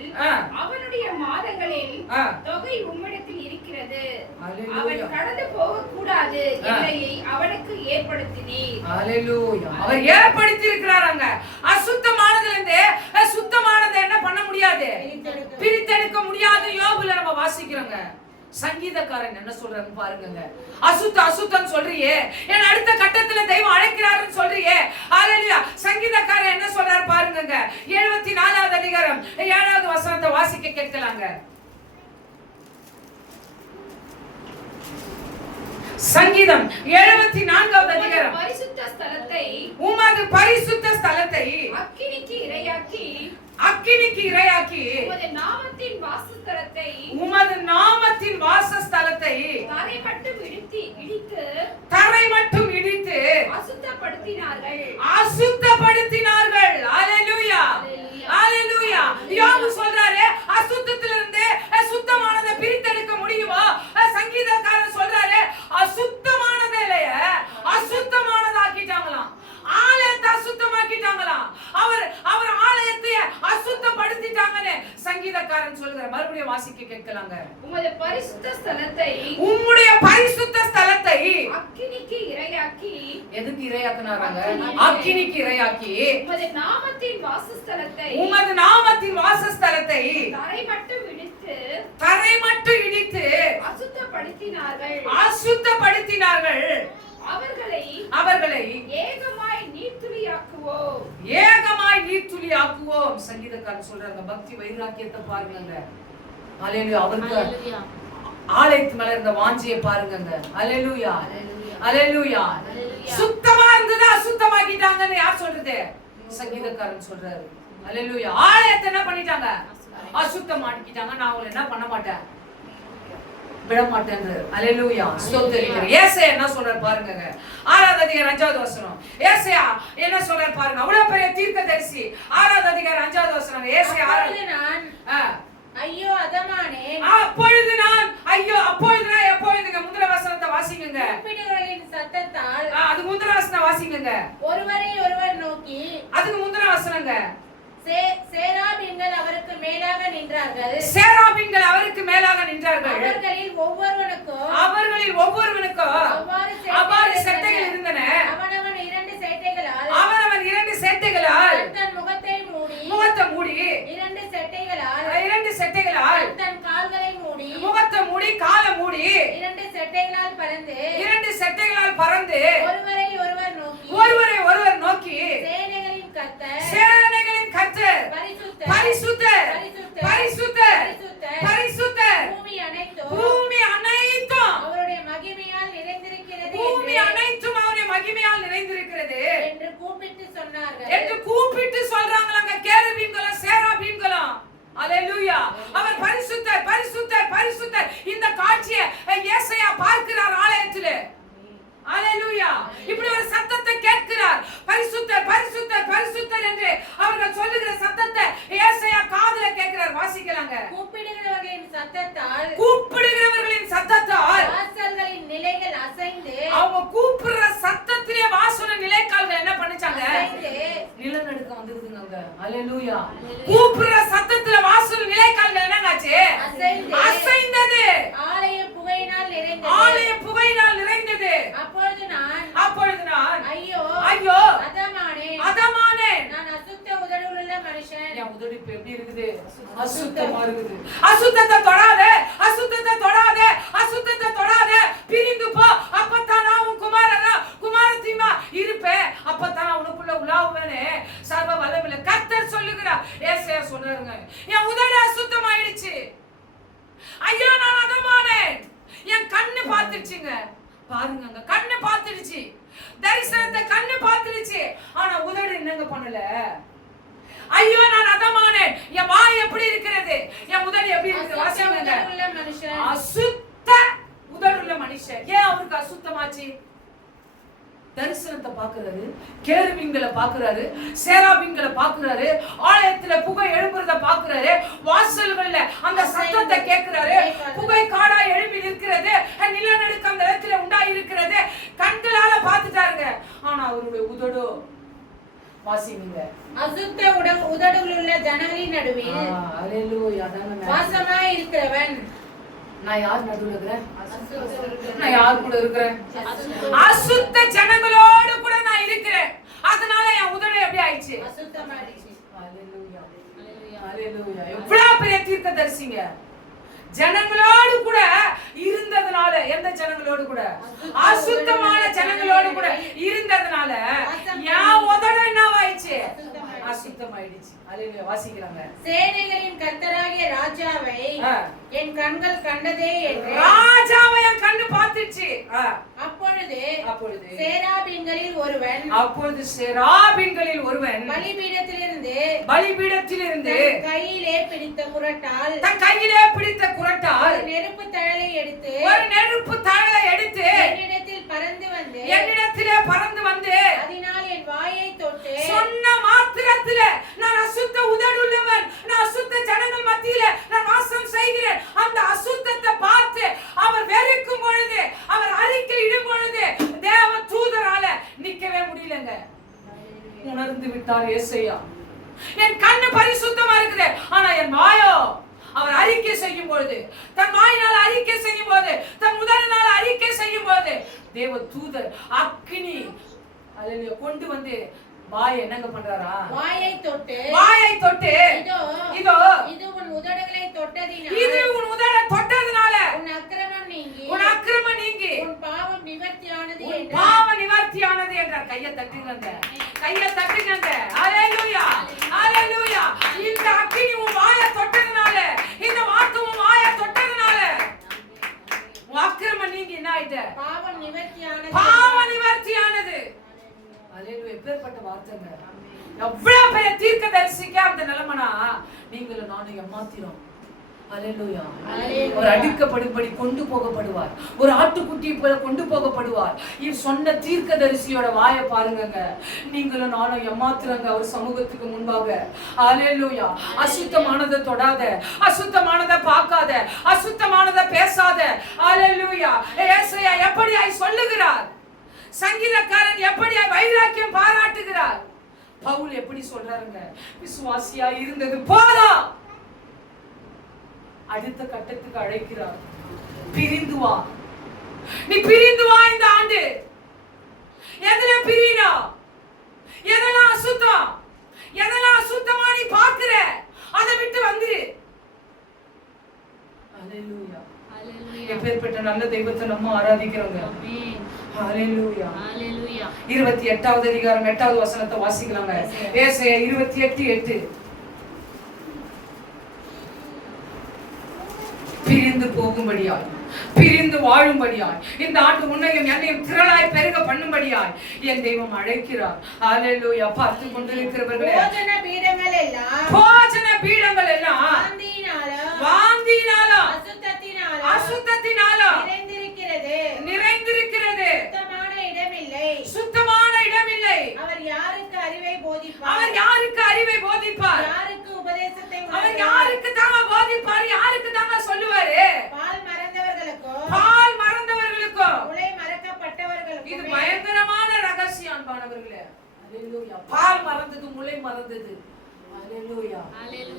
அவனுடைய மாதங்களில் தொகை உம்மிடத்தில் இருக்கிறது. அவன் கடந்து போக கூடாது எல்லையை அவனுக்கு ஏற்படுத்தினீர். அல்லேலூயா. அவர் ஏற்படுத்தி இருக்கிறாராங்க. அசுத்தமானதுல இருந்து சுத்தமானதை என்ன பண்ண முடியாது? பிரித்தெடுக்க முடியாது. யோபுல நம்ம வாசிக்கிறோங்க. சங்கீதக்காரன் என்ன சொல்றாருன்னு பாருங்க. அசுத்தம் சொல்றியே, என் அடுத்த கட்டத்துல தெய்வம் அழைக்கிறாருன்னு சொல்றியே. அல்லேலூயா. சங்கீதக்காரன் என்ன சொல்றாரு பாருங்க. 74வது அதிகாரம் 7வது வசனத்தை வாசிக்க கேட்கலாங்க. சங்கீதம் 74வது அதிகாரம். பரிசுத்த ஸ்தலத்தை உமது பரிசுத்த ஸ்தலத்தை அக்கினிக்கு இரையாக்கி அக்கினிக்கு இரையாக்கி உமது நாமத்தின் வாசஸ்தலத்தை உமது நாமத்தின் வாசஸ்தலத்தை தரை மட்டும் இடித்து தரை மட்டும் இடித்து அசுத்தப்படுத்தினார்கள். அல்லேலூயா அல்லேலூயா. யோபு சொல்றாரு அசுத்தத்திலிருந்து சுத்தமானதை பிரித்தெடுக்க முடியுமா? சங்கீதக்காரர் சொல்றாரு அசுத்தமானதை இல்லைய அசுத்தமானதாக்கிட்டாங்களாம். ஆலயத்தை அசுத்தமாக்கிட்டாங்களாம். அவர் ஆலயத்தை அசுத்தப்படுத்திட்டாங்கன்னு சங்கீதக்காரன் சொல்றார். மறுபடியும் வாசிக்க கேட்கலாங்க. உம்முடைய பரிசுத்த ஸ்தலத்தை அக்கினிக்கு இரையாக்கி. எதுக்கு இரையாக்குனாங்க? அக்கினிக்கு இரையாக்கி உமது நாமத்தின் வாசஸ்தலத்தை தரை மட்டும் இடித்து அசுத்தப்படுத்தினார்கள். அவர்களை ஏகமாய் நீர்த்துளியாக்குவோம். சங்கீதக்காரன் சொல்றாங்க. பக்தி வைராக்கியத்தை பாருங்க. அல்லேலூயா. அவருக்கு ஆலயத்து மேல இருந்த வாஞ்சியை பாருங்க. அல்லேலூயா அல்லேலூயா. சுத்தமா இருந்தது அசுத்தமாக்கிட்டாங்கன்னு யார் சொல்றது? சங்கீதக்காரன் சொல்றாரு. அல்லேலூயா. ஆலயத்தை என்ன பண்ணிட்டாங்க? அசுத்தமாக்கிட்டாங்க. நான் அவங்களை என்ன பண்ண மாட்டேன், விட மாட்டேன். அல்லேலூயா. ஸ்தோத்திரிக்கிறேன். ஏசாயா என்ன சொல்றாரு பாருங்க. 6வது அதிகாரம் 5வது வசனம். ஏசாயா என்ன சொல்றாரு பாருங்க. அவ்வளவு பெரிய தீர்க்கதரிசி. 6வது அதிகாரம் 5வது வசனம். ஏசாயா ஐயோ அதமானே. அப்பொழுது நான் எப்பொழுதுங்க முந்திர வசனத்தை வாசிங்க. கூப்பிடுகளின் சத்தத்தால். அது முந்திர வசனம் வாசிங்க. ஒருவரை ஒருவர் நோக்கி. அதுக்கு முந்திர வசனங்க. சேராபீன்கள் அவருக்கு மேலாக நின்றார்கள். அவர்களில் ஒவ்வொருவனுக்கும் அவ்வாறு செட்டைகள் இருந்தன. அவனவன் இரண்டு செட்டைகளால் தன் முகத்தை மூடி இரண்டு செட்டைகளால் தன் கால்களை மூடி முகத்தை மூடி காலை மூடி இரண்டு செட்டைகளால் பறந்து ஒருவரை ஒருவர் நோக்கி சேனைகளின் கர்த்தர் பரிசுத்தர் பூமி அனைத்தும் அவருடைய மகிமையால் நிறைந்திருக்கிறது என்று கூப்பிட்டு சொல்றாங்க. கேருபீன்களும் சேராபீன்களும். அல்லேலூயா. அவர் பரிசுத்தர். இந்த காட்சியை ஏசாயா பார்க்கிறார் ஆலயத்திலே. அல்லேலூயா. இப்படி ஒரு சத்தத்தை கேட்கிறார். பரிசுத்தர் என்று அவர்கள் சொல்லுகிற சத்தத்தை ஏசாயா காதுல கேட்கிறார். வாசிக்கலாங்க. கூப்பிடுகிறவர்களின் சத்தத்தால் வாசல்களின் நிலைகள் அசைந்து. அவங்க கூப்பிடுற சத்தத்திலே வாசன நிலைக்கால்கள் என்ன பண்ணிச்சாங்க? நிலநடுக்கம் வந்துருதுங்க. அல்லேலூயா. கூப்பிடுற சத்தத்துல வாசல் நிலைக்கால்கள் என்னங்காச்சு? அசைந்தது. ஆலய புகையினால் நிறைந்தது. அப்பொழுது நான் ஐயோ அதமானே. நான் அசுத்த உதடுள்ள மனுஷன். என் உதடு இப்ப எப்படி இருக்குது? அசுத்தமா இருக்குது. அசுத்தத்தை தொடாத. பிரிந்து போ. அப்பதான் நான் உன் குமாரத்திமா இருப்பேன். அப்பதான் நான் உனக்குள்ள உலாவுவேன்னு சர்வ வல்லமையுள்ள கர்த்தர் சொல்லுகிறார். ஏசாயா சொல்றாருங்க. என் உதடு அசுத்தமாயிடுச்சு. ஐயோ நான் அதமானேன். என் கண்ணு பார்த்துடுச்சுங்க. பாருங்க, கண்ணு பார்த்துடுச்சு. தரிசனத்தை கண்ணு பார்த்துடுச்சு. ஆனா உதடு என்னங்க பண்ணல? ஐயோ நான் அதமானேன். என் வாய் எப்படி இருக்கிறது? என் உதடு எப்படி இருக்கு? வாசிங்க. அசுத்த உதடுள்ள மனுஷன். ஏன் அவருக்கு அசுத்தமாச்சு? தரிசனத்தை பாக்குறாரு, கேருபீன்களை பாக்குறாரு, சேராபீன்களை பாக்குறாரு, ஆலயத்துல புகை எழும்புறத பாக்குறாரு, வாசல்கள்ல அந்த சத்தத்தை கேட்கிறாரு, புகை காடா எழும்பி இருக்கிறது, நிலநடுக்கம் அந்த இடத்துல உண்டாகி இருக்கிறது, கண்களால பாத்துட்டாருங்க. ஆனா அவருடைய உதடு வாசிங்க. அசுத்த உதடுகளுள்ள ஜனங்களின் நடுவில் வாசமாய் இருக்கிறவன். நான் யார் நடுவுல இருக்கிறேன்? நான் யார் கூட இருக்கிறேன்? அசுத்த ஜனங்களோடு கூட நான் இருக்கிறேன். அதனால என் உதடு எப்படி ஆயிடுச்சு? அசுத்தமாயிடுச்சு. அல்லேலூயா அல்லேலூயா. எவ்வளவு பெரிய தீர்க்கதரிசிங்க. ஜனங்களோடு கூட இருந்ததனால, எந்த ஜனங்களோடு கூட? அசுத்தமான ஜனங்களோடு கூட இருந்ததனால என் உதடு என்னவாயிடுச்சு? அசுத்தமாயிடுச்சு. அல்லேலூயா. வாசிக்கலாங்க. சேனைகளின் கர்த்தராகிய ராஜாவை என் கண்கள் கண்டதே என்று. ராஜாவை என் கண்ணு பார்த்துச்சு. அப்பொழுது அப்பொழுது சேராபீன்களில் ஒருவன் பலிபீடத்திலிருந்து தன் கையிலே பிடித்த குறட்டால் நெருப்பு தழலை எடுத்து என்னிடத்திலே பறந்து வந்து அதனால் என் வாயை தொட்டு சொன்ன மாத்திரத்திலே நான் அசுத்த உதடுள்ளவன், நான் அசுத்த ஜனங்கள் மத்தியிலே நான் வாசம் செய்கிறேன். அந்த அசுத்தத்தை பார்த்து அவர் வெறுக்கும் பொழுது, அவர் அறிக்கை இடும் பொழுது தேவ தூதரால நிக்கவே முடியலங்க. உணர்ந்து விட்டார் ஏசையா. என் கண்ணு பரிசுத்தமா இருக்குது, ஆனா என் வாயோ அவர் அறிக்கை செய்யும் பொழுது, தன் வாயினால் அறிக்கை செய்யும் போது, தன் உதடினால் அறிக்கை செய்யும் போது தேவ தூதர் அக்கினி அல்லேலூயா கொண்டு வந்து வாயை என்னங்க பண்றாரா? வாயை தொட்டு இதோ இது உன் உதடுகளை தொட்டதினால், இது உன் உதடை தொட்டதினால உன் அக்கிரமம் நீங்கி உன் பாவம் நிவர்த்தியானது என்றார். கையை தட்டுங்க. ஹalleluya, ஹalleluya. இந்த அக்கினி உன் வாயை தொட்டதினால, இந்த வார்த்தை உன் வாயை தொட்டதினால உன் அக்கிரமம் நீங்கி என்ன ஆயிட்ட? பாவம் நிவர்த்தியானது. ஹalleluya. எப்பேற்பட்ட வார்த்தைங்க. எவ்வளவு பெரிய தீர்க்கதரிசிக்கு அந்த நிலைமைனா நீங்களும் நானும் ஏமாத்திரோம். ஹalleluya. ஒரு அடிக்கப்படும்படி கொண்டு போகப்படுவார், ஒரு ஆட்டுக்குட்டியை போல கொண்டு போகப்படுவார். இது சொன்ன தீர்க்கதரிசியோட வாயை பாருங்கங்க. நீங்களும் நானும் ஏமாத்துறங்க அவர் சமூகத்துக்கு முன்பாக. ஹalleluya. அசுத்தமானதை தொடாத, அசுத்தமானதை பார்க்காத, அசுத்தமானதை பேசாத. ஹalleluya. ஏசாயா எப்படியாய் சொல்லுகிறார், சங்கீதக்காரன் எப்படியாய் வைராக்கியம் பாராட்டுகிறார். பவுல் எப்படி சொல்றாருங்க, விசுவாசியா இருந்தது போதும், அடுத்த கட்டத்துக்கு அழைக்கிறார். பிரிந்து வா, நீ பிரிந்து வா. இந்த ஆண்டு எதுல பிரினா, எதெல்லாம் அசுத்தம், எதெல்லாம் அசுத்தமா நீ பாக்குற அதை விட்டு வந்துரு. ஹalleluya. எப்பேற்பட்ட நல்ல தெய்வத்தை நம்ம ஆராதிக்கிறோங்க. ஹalleluya. 28வது அதிகாரம் 8வது வசனத்தை வாசிக்கலாங்க. ஏசாயா 28:8. பிரிந்து போகும்படியாய், பிரிந்து வாழும்படியாய், இந்த ஆண்டு உன்னையும் என்னையும் திரளாய் பெருக பண்ணும்படியாய் என் தெய்வம் அழைக்கிறார். ஹalleluya. பார்த்து கொண்டிருக்கிறவர்களே, போஜன பீடங்கள் எல்லாம் வாந்தியினாலும் அசுத்தத்தினாலும் நிறைந்திருக்கிறது. சுத்தமான இடமில்லை. அவர் யாருக்கு அறிவை போதிப்பார்? அவர் யாருக்கு தாங்க போதிப்பார்? யாருக்கு தாங்க சொல்லுவாரு? பால் மறந்தவர்களுக்கோ இது பயங்கரமான ரகசியம் அன்பானவர்களே. ஹalleluya. பால் மறந்தது, முளை மறந்தது. ஹalleluya.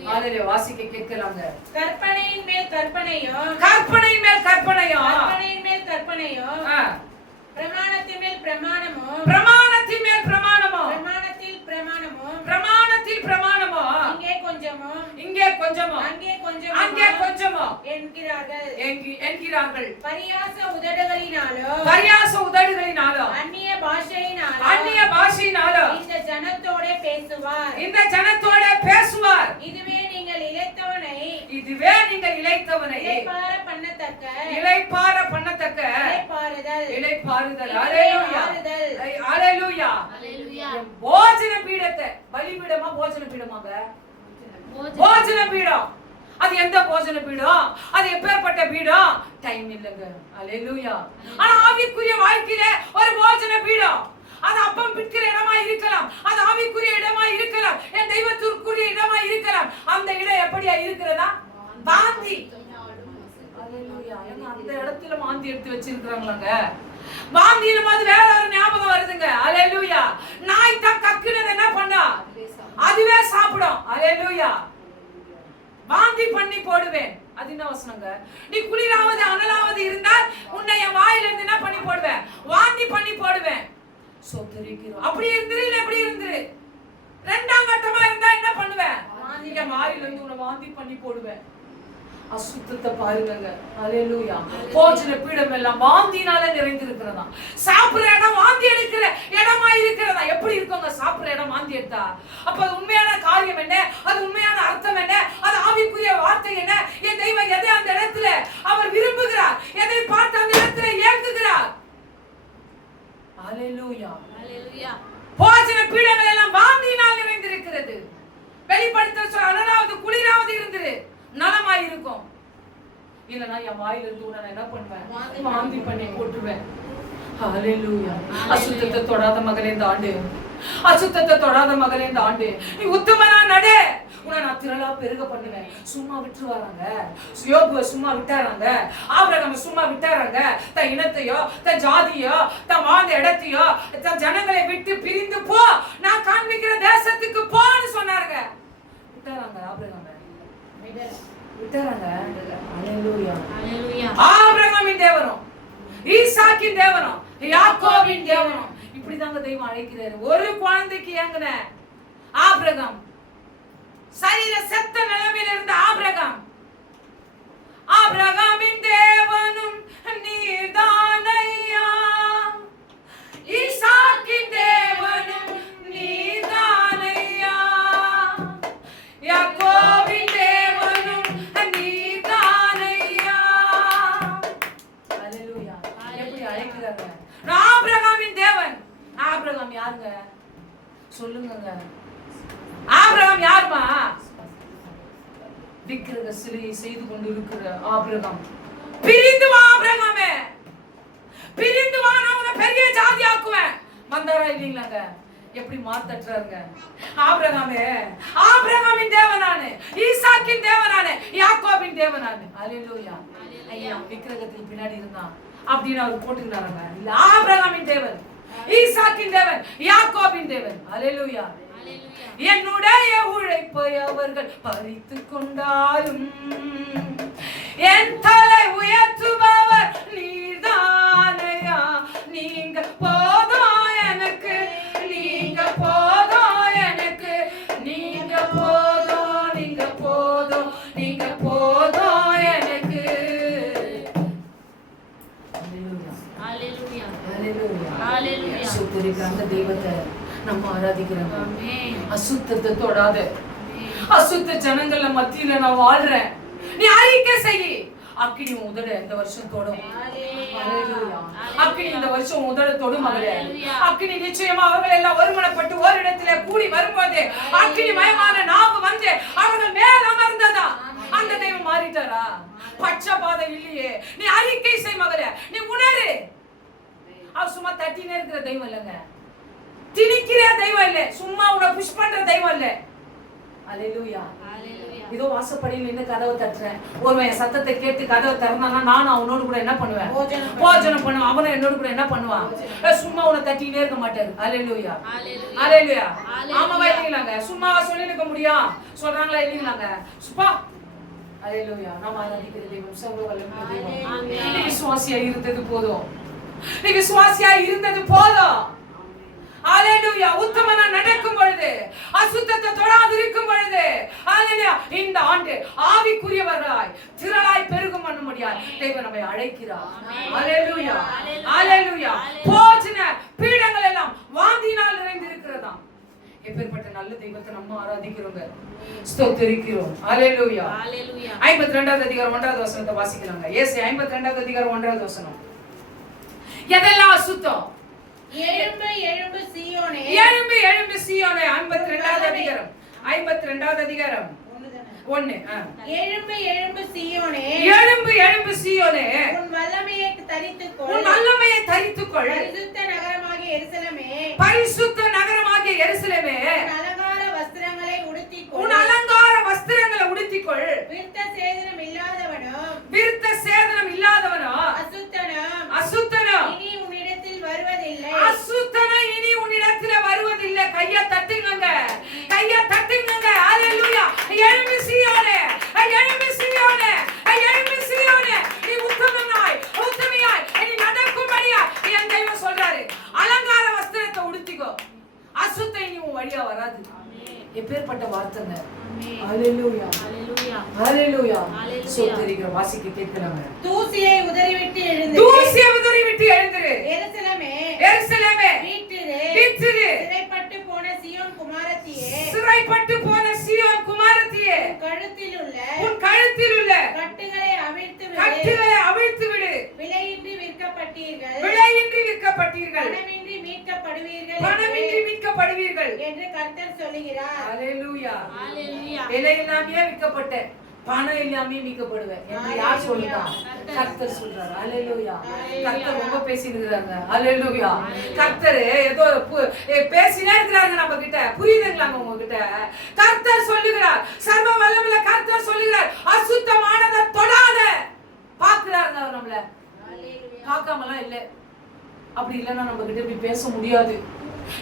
ஹalleluya. வாசிக்க கேட்கலாங்க. கற்பனையின் மேல் கற்பனையும் பிரமாணத்தின் மேல் பிரமாணமும் இங்கே கொஞ்சமும் அங்கே கொஞ்சமும் என்கிறார்கள். பரியாச உதடுகளினாலோ அந்நிய பாஷையினாலோ இந்த ஜனத்தோட பேசுவார். இதுவே நீங்கள் இளைத்தவனை இளைப்பாற பண்ணத்தக்க இளைப்பாறுதல். ஹalleluya. போஜன பீடத்தை, பலிபீடமா போஜன பீடமாங்க? போஜன பீடம். அது எந்த போஜன பீடம்? அது எப்பேற்பட்ட பீடம்? டைம் இல்லங்க. ஹalleluya. ஆனா ஆவிக்குரிய வாழ்க்கையில ஒரு போஜன பீடம், அது அப்பம் பிட்கிற இடமா இருக்கலாம், அது ஆவிக்குரிய இடமா இருக்கலாம், என் தெய்வத்திற்குரிய இடமா இருக்கலாம். அந்த இடம் எப்படியா இருக்கிறதா? வாந்தி. ஹalleluya. அந்த இடத்துல வாந்தி எடுத்து வச்சிருக்காங்களாங்க. வாந்தியும் போது வேற ஒரு ஞாபகம் வருதுங்க. ஹalleluya. நாய் தான் கக்குனது என்ன பண்ணா? அதுவே சாப்பிடும். ஹalleluya. வாந்தி பண்ணி போடுவேன். அது என்ன வசனங்க? நீ குளிராவது அனலாவது இருந்தால் உன்னை என் வாயில இருந்து என்ன பண்ணி போடுவேன்? வாந்தி பண்ணி போடுவேன். சோதரிக்கிறோம். அப்படி இருந்துரு, இல்ல எப்படி இருந்துரு. இரண்டாம் கட்டமா இருந்தா என்ன பண்ணுவேன்? என் வாயில இருந்து உன்னை வாந்தி பண்ணி போடுவேன். அசுத்தத்தை பாருங்க. ஹalleluya. போஜன பீடம் எல்லாம் வாந்தினால நிறைந்திருக்கிறதா? சாப்பிடுற இடம் வாந்தி எடுக்கிற இடமா இருக்கிறதா? எப்படி இருக்குங்க சாப்பிடுற இடம் வாந்தி எடுத்தா? அப்ப அது உண்மையான காரியம் என்ன? அது உண்மையான அர்த்தம் என்ன? அது ஆவிக்குரிய வார்த்தை என்ன? என் தெய்வம் எதை அந்த இடத்துல அவர் விரும்புகிறார், எதை பார்த்து அந்த இடத்துல ஏங்குகிறார்? ஹalleluya. ஹalleluya. போஜன பீடங்கள் எல்லாம் வாந்தியினால் நிறைந்திருக்கிறது. வெளிப்படுத்த அனலாவது குளிராவது இருந்துரு நலமாய் இருக்கும். இல்லனா என் வாயில இருந்து நான் என்ன பண்ணுவேன்? வாந்தி பண்ணி போட்டுருவேன். ஹalleluya. அசுத்தத்தை தொடாத மகளே இந்த ஆண்டு, அசுத்தத்தை தொடாத மகளே இந்த ஆண்டு நீ உத்தமனா நடு. உன்னை நான் திரளா பெருக பண்ணுவேன். சும்மா விட்டுருவாங்க. யோபுவை சும்மா விட்டாராங்க, ஆபிரகாமை சும்மா விட்டாராங்க. தன் இனத்தையோ தன் ஜாதியோ தன் வாழ்ந்த இடத்தையோ தன் ஜனங்களை விட்டு பிரிந்து போ, நான் காண்பிக்கிற தேசத்துக்கு போன்னு சொன்னாருங்க. விட்டாராங்க ஆபிரகாமை, விட்டாராங்க. ஹalleluya. ஹalleluya. ஆபிரகாமின் தேவனும் ஈசாக்கின் தேவனும் யாக்கோபின் தேவனும் இப்படிதாங்க தெய்வம் அழைக்கிறாரு. ஒரு குழந்தைக்கு ஏங்குன ஆபிரகாம், சரீர செத்த நிலைமையில இருந்த ஆபிரகாம், ஆபிரகாமின் தேவனும் நீதானையா, ஈசாக்கின் தேவனும் நீதானையா, யாக்கோபின் தேவனும் நீதானையா. ஹalleluya. எப்படி அழைக்கிறாங்க? ஆபிரகாமின் தேவன். ஆபிரகாம் யாருங்க சொல்லுங்க? ஆபிரகாம் யாருமா? விக்கிரக சிலையை செய்து கொண்டு இருக்கிற ஆபிரகாம். பிரிந்து வா ஆபிரகாமே, பிரிந்து வா, நான் உன்னை பெரிய ஜாதி ஆக்குவேன். வந்தாரா இல்லீங்களாங்க? எப்படி மாத்தறாருங்க ஆபிரகாமே? ஆபிரகாமின் தேவனானே, ஈசாக்கின் தேவனானே, யாக்கோபின் தேவனானே. ஹalleluya. ஐயா விக்கிரகத்துக்கு பின்னாடி இருந்தான் அப்படின்னு அவர் போட்டுக்கிறாங்க. இல்ல, ஆபிரகாமின் தேவன், ஈசாக்கின் தேவன், யாக்கோபின் தேவன். ஹalleluya. என்னுடைய உழைப்பை அவர்கள் பறித்து கொண்டாலும் என் தலை உயர்த்துபவர் நீதானையா. நீங்க போதும் எனக்கு, நீங்க போதும் எனக்கு, நீங்க போதும், நீங்க போதும், நீங்க போதும் எனக்கு. ஹalleluya. ஹalleluya. ஹalleluya. சுத்தரிக்கிற அந்த தெய்வத்தை நம்ம ஆராதிக்கிறோம். அசுத்தத்தை தொடாத, அசுத்த ஜனங்கள மத்தியில நான் வாழ்றேன். நீ அறிக்கை செய். அக்கினி உதட இந்த வருஷம் தொடும். ஹalleluya. அக்கினி இந்த வருஷம் உதட தொடும் மகளே. அக்கினி நிச்சயமா அவர்கள் எல்லாம் ஒருமனப்பட்டு ஒரு இடத்திலே கூடி வரும்போது அக்கினி மயமான நாவு வந்து அவர்கள் மேல் அமர்ந்ததா. அந்த தெய்வம் மாறிட்டாரா? பட்சபாதம் இல்லையே. நீ அறிக்கை செய் மகளே, நீ உணரு. அவர் சும்மா தட்டினே இருக்கிற தெய்வம் இல்லைங்க, திணிக்கிற தெய்வம் இல்ல, சும்மா உன்னை புஷ் பண்ற தெய்வம் இல்ல. ஹalleluya. இதோ வாசப்படியில் நின்று கதவை தட்டுறேன். ஒருவன் என் சத்தத்தை கேட்டு கதவை திறந்தானா நானும் அவனோடு கூட என்ன பண்ணுவேன்? போஜனம் பண்ணுவேன். அவனும் என்னோடு கூட என்ன பண்ணுவான்? சும்மா உன்னை தட்டினே இருக்க மாட்டாரு. ஹalleluya. ஹalleluya. ஆமாவா இல்லைங்களாங்க? சும்மாவா சொல்லி நிற்க முடியும்? சொல்றாங்களா இல்லைங்களாங்க? சுப்பா. ஹalleluya. நாம ஆராதிக்கிற தெய்வம் சர்வ வல்லமையுள்ள தெய்வம். நீ விசுவாசியா இருந்தது போதும், நீ விசுவாசியா இருந்தது போதும். ஹalleluya. உத்தமனா நடக்கும் பொழுது, அசுத்தத்தை தொடாது இருக்கும் பொழுது, ஹalleluya, இந்த ஆண்டு ஆவிக்குரியவர்களாய் திரளாய் பெருகும் பண்ணும்படியாய் தேவன் நம்மை அழைக்கிறார். ஹalleluya. ஹalleluya. போஜன பீடங்கள் எல்லாம் வாந்தியினால் நிறைந்திருக்கிறதாம். எப்பேற்பட்ட நல்ல தெய்வத்தை நம்ம ஆராதிக்கிறோங்க, ஸ்தோத்திரிக்கிறோம். ஹalleluya. ஹalleluya. 52வது அதிகாரம் 1வது வசனத்தை வாசிக்கலாங்க. ஏசாயா 52வது அதிகாரம் 1வது வசனம். எதெல்லாம் அசுத்தம்? எழும்பு எழும்பு சீயோனே, எழும்பு எழும்பு சீயோனே. 52வது அதிகாரம் 52வது அதிகாரம் 1. எழும்பு எழும்பு சீயோனே, எழும்பு எழும்பு சீயோனே, உன் வல்லமையை தரித்துக்கொள், உன் வல்லமையை தரித்துக்கொள். பரிசுத்த நகரமாகிய எருசலேமே, பரிசுத்த நகரமாகிய எருசலேமே, உன் அலங்கார வஸ்திரங்களை உடுத்திக்கொள், உன் அலங்கார வஸ்திரங்களை உடுத்திக்கொள். விருத்த சேதனம் இல்லாதவனும், விருத்த சேதனம் இல்லாதவனோ, அசுத்தனும், அசுத்தனோ, இனி உன்னிடத்தில் வருவதில்லை. அசுத்தனோ இனி உன்னிடத்துல வருவதில்லை. கைய தட்டுங்க, கைய தட்டுங்க. ஹalleluya. எழும்பு சீயோனே, எழும்பு சீயோனே, எழும்பு சீயோனே. நீ உத்தமனாய் உத்தமியாய் நீ நடக்கும்படியா என் தெய்வம் சொல்றாரு. அலங்கார வஸ்திரத்தை உடுத்திக்கோ, அசுத்தம் இனி உன் வழியா வராது. எப்பேற்பட்ட வார்த்தைங்க. ஹalleluya. ஹalleluya. ஹalleluya. ஹalleluya. சோதரிக்கிற வாசிக்க கேட்கலாங்க. தூசியை உதறிவிட்டு எழுந்து, தூசியை உதறிவிட்டு எழுந்திரு. எருசலேமே, எருசலேமே, வீற்றிரு, வீற்றிரு. சிறைப்பட்டு போன சீயோன் குமாரத்தியே, சிறைப்பட்டு போன சீயோன் குமாரத்தியே, கழுத்தில் உள்ள உன் கழுத்தில் உள்ள கட்டுகளை அவிழ்த்து விடு, கட்டுகளை அவிழ்த்து விடு. விலையின்றி விற்கப்பட்டீர்கள், விலையின்றி விற்கப்பட்டீர்கள், பணமின்றி வையுங்கள் என்று கர்த்தர் சொல்லுகிறார். ஹalleluya. ஹalleluya. விலை இல்லாமயே விற்கப்பட்டேன், பணம் இல்லாமயே மீட்கப்படுவேன் என்று யார் சொல்லுதா? கர்த்தர் சொல்றாரு. ஹalleluya. கர்த்தர் ரொம்ப பேசியிருக்கிறாங்க. ஹalleluya. கர்த்தர் ஏதோ பேசினே இருக்கிறாங்க நம்ம கிட்ட. புரியுதுங்களா உங்ககிட்ட? கர்த்தர் சொல்லுகிறார், சர்வ வல்லமையுள்ள கர்த்தர் சொல்லுகிறார், அசுத்தமானதை தொடாத. பாக்குறாருங்க அவர் நம்மள. பார்க்காமலாம் இல்ல. அப்படி இல்லைன்னா நம்ம கிட்ட இப்படி பேச முடியாது.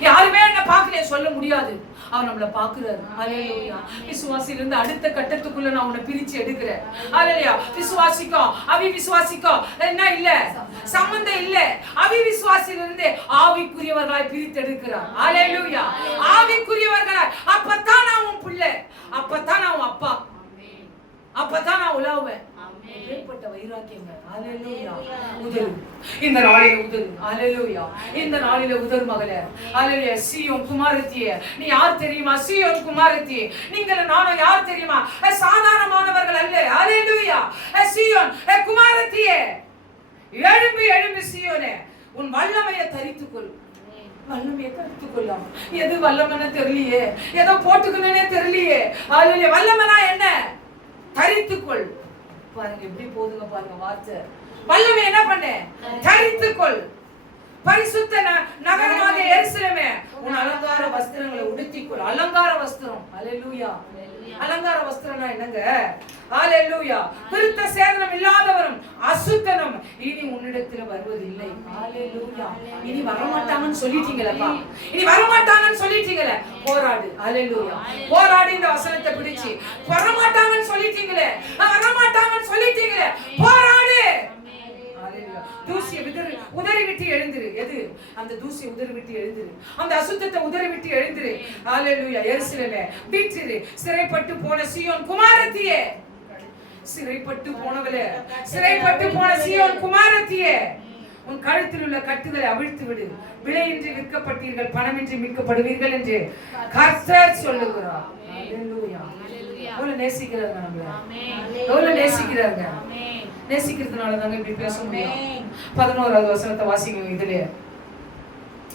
யாருமே என்ன பார்க்கலையே சொல்ல முடியாது. அவர் நம்மள பாக்குறாரு. ஹalleluya. விசுவாசியிலிருந்து அடுத்த கட்டத்துக்குள்ள நான் உன்னை பிரிச்சு எடுக்கிறேன். ஹalleluya. விசுவாசிக்கும் அவிசுவாசிக்கும் என்ன இல்ல, சம்பந்தம் இல்ல. அவிசுவாசியிலிருந்து ஆவிக்குரியவர்களாய் பிரித்து எடுக்கிறார். ஹalleluya. ஆவிக்குரியவர்களாய். அப்பதான் நான் உன் பிள்ளை, அப்பதான் நான் உன் அப்பா, அப்பதான் நான் உலாவுவேன். ஏற்பட்ட வைராக்கியங்க. ஹalleluya. உதரு இந்த நாளிலே உதரு. ஹalleluya. இந்த நாளிலே உதரு மகளே. ஹalleluya. சீயோன் குமாரத்தியே, நீ யார் தெரியுமா? சீயோன் குமாரத்தியே, நீங்கள் நானும் யார் தெரியுமா? சாதாரணமானவர்கள் அல்ல. ஹalleluya. சீயோன் குமாரத்தியே, எழும்பி எழும்பி சீயோனே, உன் வல்லமையை தரித்துக்கொள். வல்லமையை தரித்துக்கொள்ளாம எது வல்லமைன்னு தெரியலையே, ஏதோ போட்டுக்கணும்னே தெரியலையே. ஹalleluya. வல்லமைனா என்ன? தரித்துக்கொள். பாருங்க எப்படி போதுங்க பாருங்க வார்த்தை. வல்லமை என்ன பண்ண? தரித்துக்கொள். பரிசுத்த நகரமாக எருசலேமே, உன் அலங்கார வஸ்திரங்களை உடுத்திக்கொள். அலங்கார வஸ்திரம். ஹalleluya. அலங்கார வஸ்திரம்னா என்னங்க? ஹalleluya. விருத்த சேதனம் இல்லாதவரும் அசுத்தனும் இனி உன்னிடத்துல வருவதில்லை. ஹalleluya. இனி வரமாட்டாங்கன்னு சொல்லிட்டீங்களப்பா, இனி வரமாட்டாங்கன்னு சொல்லிட்டீங்களே, போராடு. ஹalleluya. போராடி இந்த வசனத்தை பிடிச்சு. வரமாட்டாங்கன்னு சொல்லிட்டீங்களே, வரமாட்டாங்கன்னு சொல்லிட்டீங்களே, போராடு. தூசியை உதறி விட்டு எழுந்திரு. எது? அந்த தூசியை உதறி விட்டு எழுந்திரு. அந்த அசுத்தத்தை உதறி விட்டு எழுந்திரு. ஹalleluya. எருசலேமே வீற்றிரு. சிறைப்பட்டு போன சீயோன் குமாரத்தியே, சிறைப்பட்டு போனவளே, சிறைப்பட்டு போன சீயோன் குமாரத்தியே, உன் கழுத்தில் உள்ள கட்டுகளை அவிழ்த்து விடு. விலையின்றி விற்கப்பட்டீர்கள், பணமின்றி மீட்கப்படுவீர்கள் என்று கர்த்தர் சொல்லுகிறார். ஹalleluya. எவ்வளவு நேசிக்கிறாங்க நம்மள. எவ்வளவு நேசிக்கிறாங்க. நேசிக்கிறதுனால தாங்க இப்படி பேச முடியும். 11வது வசனத்தை வாசிங்க. இதுலயே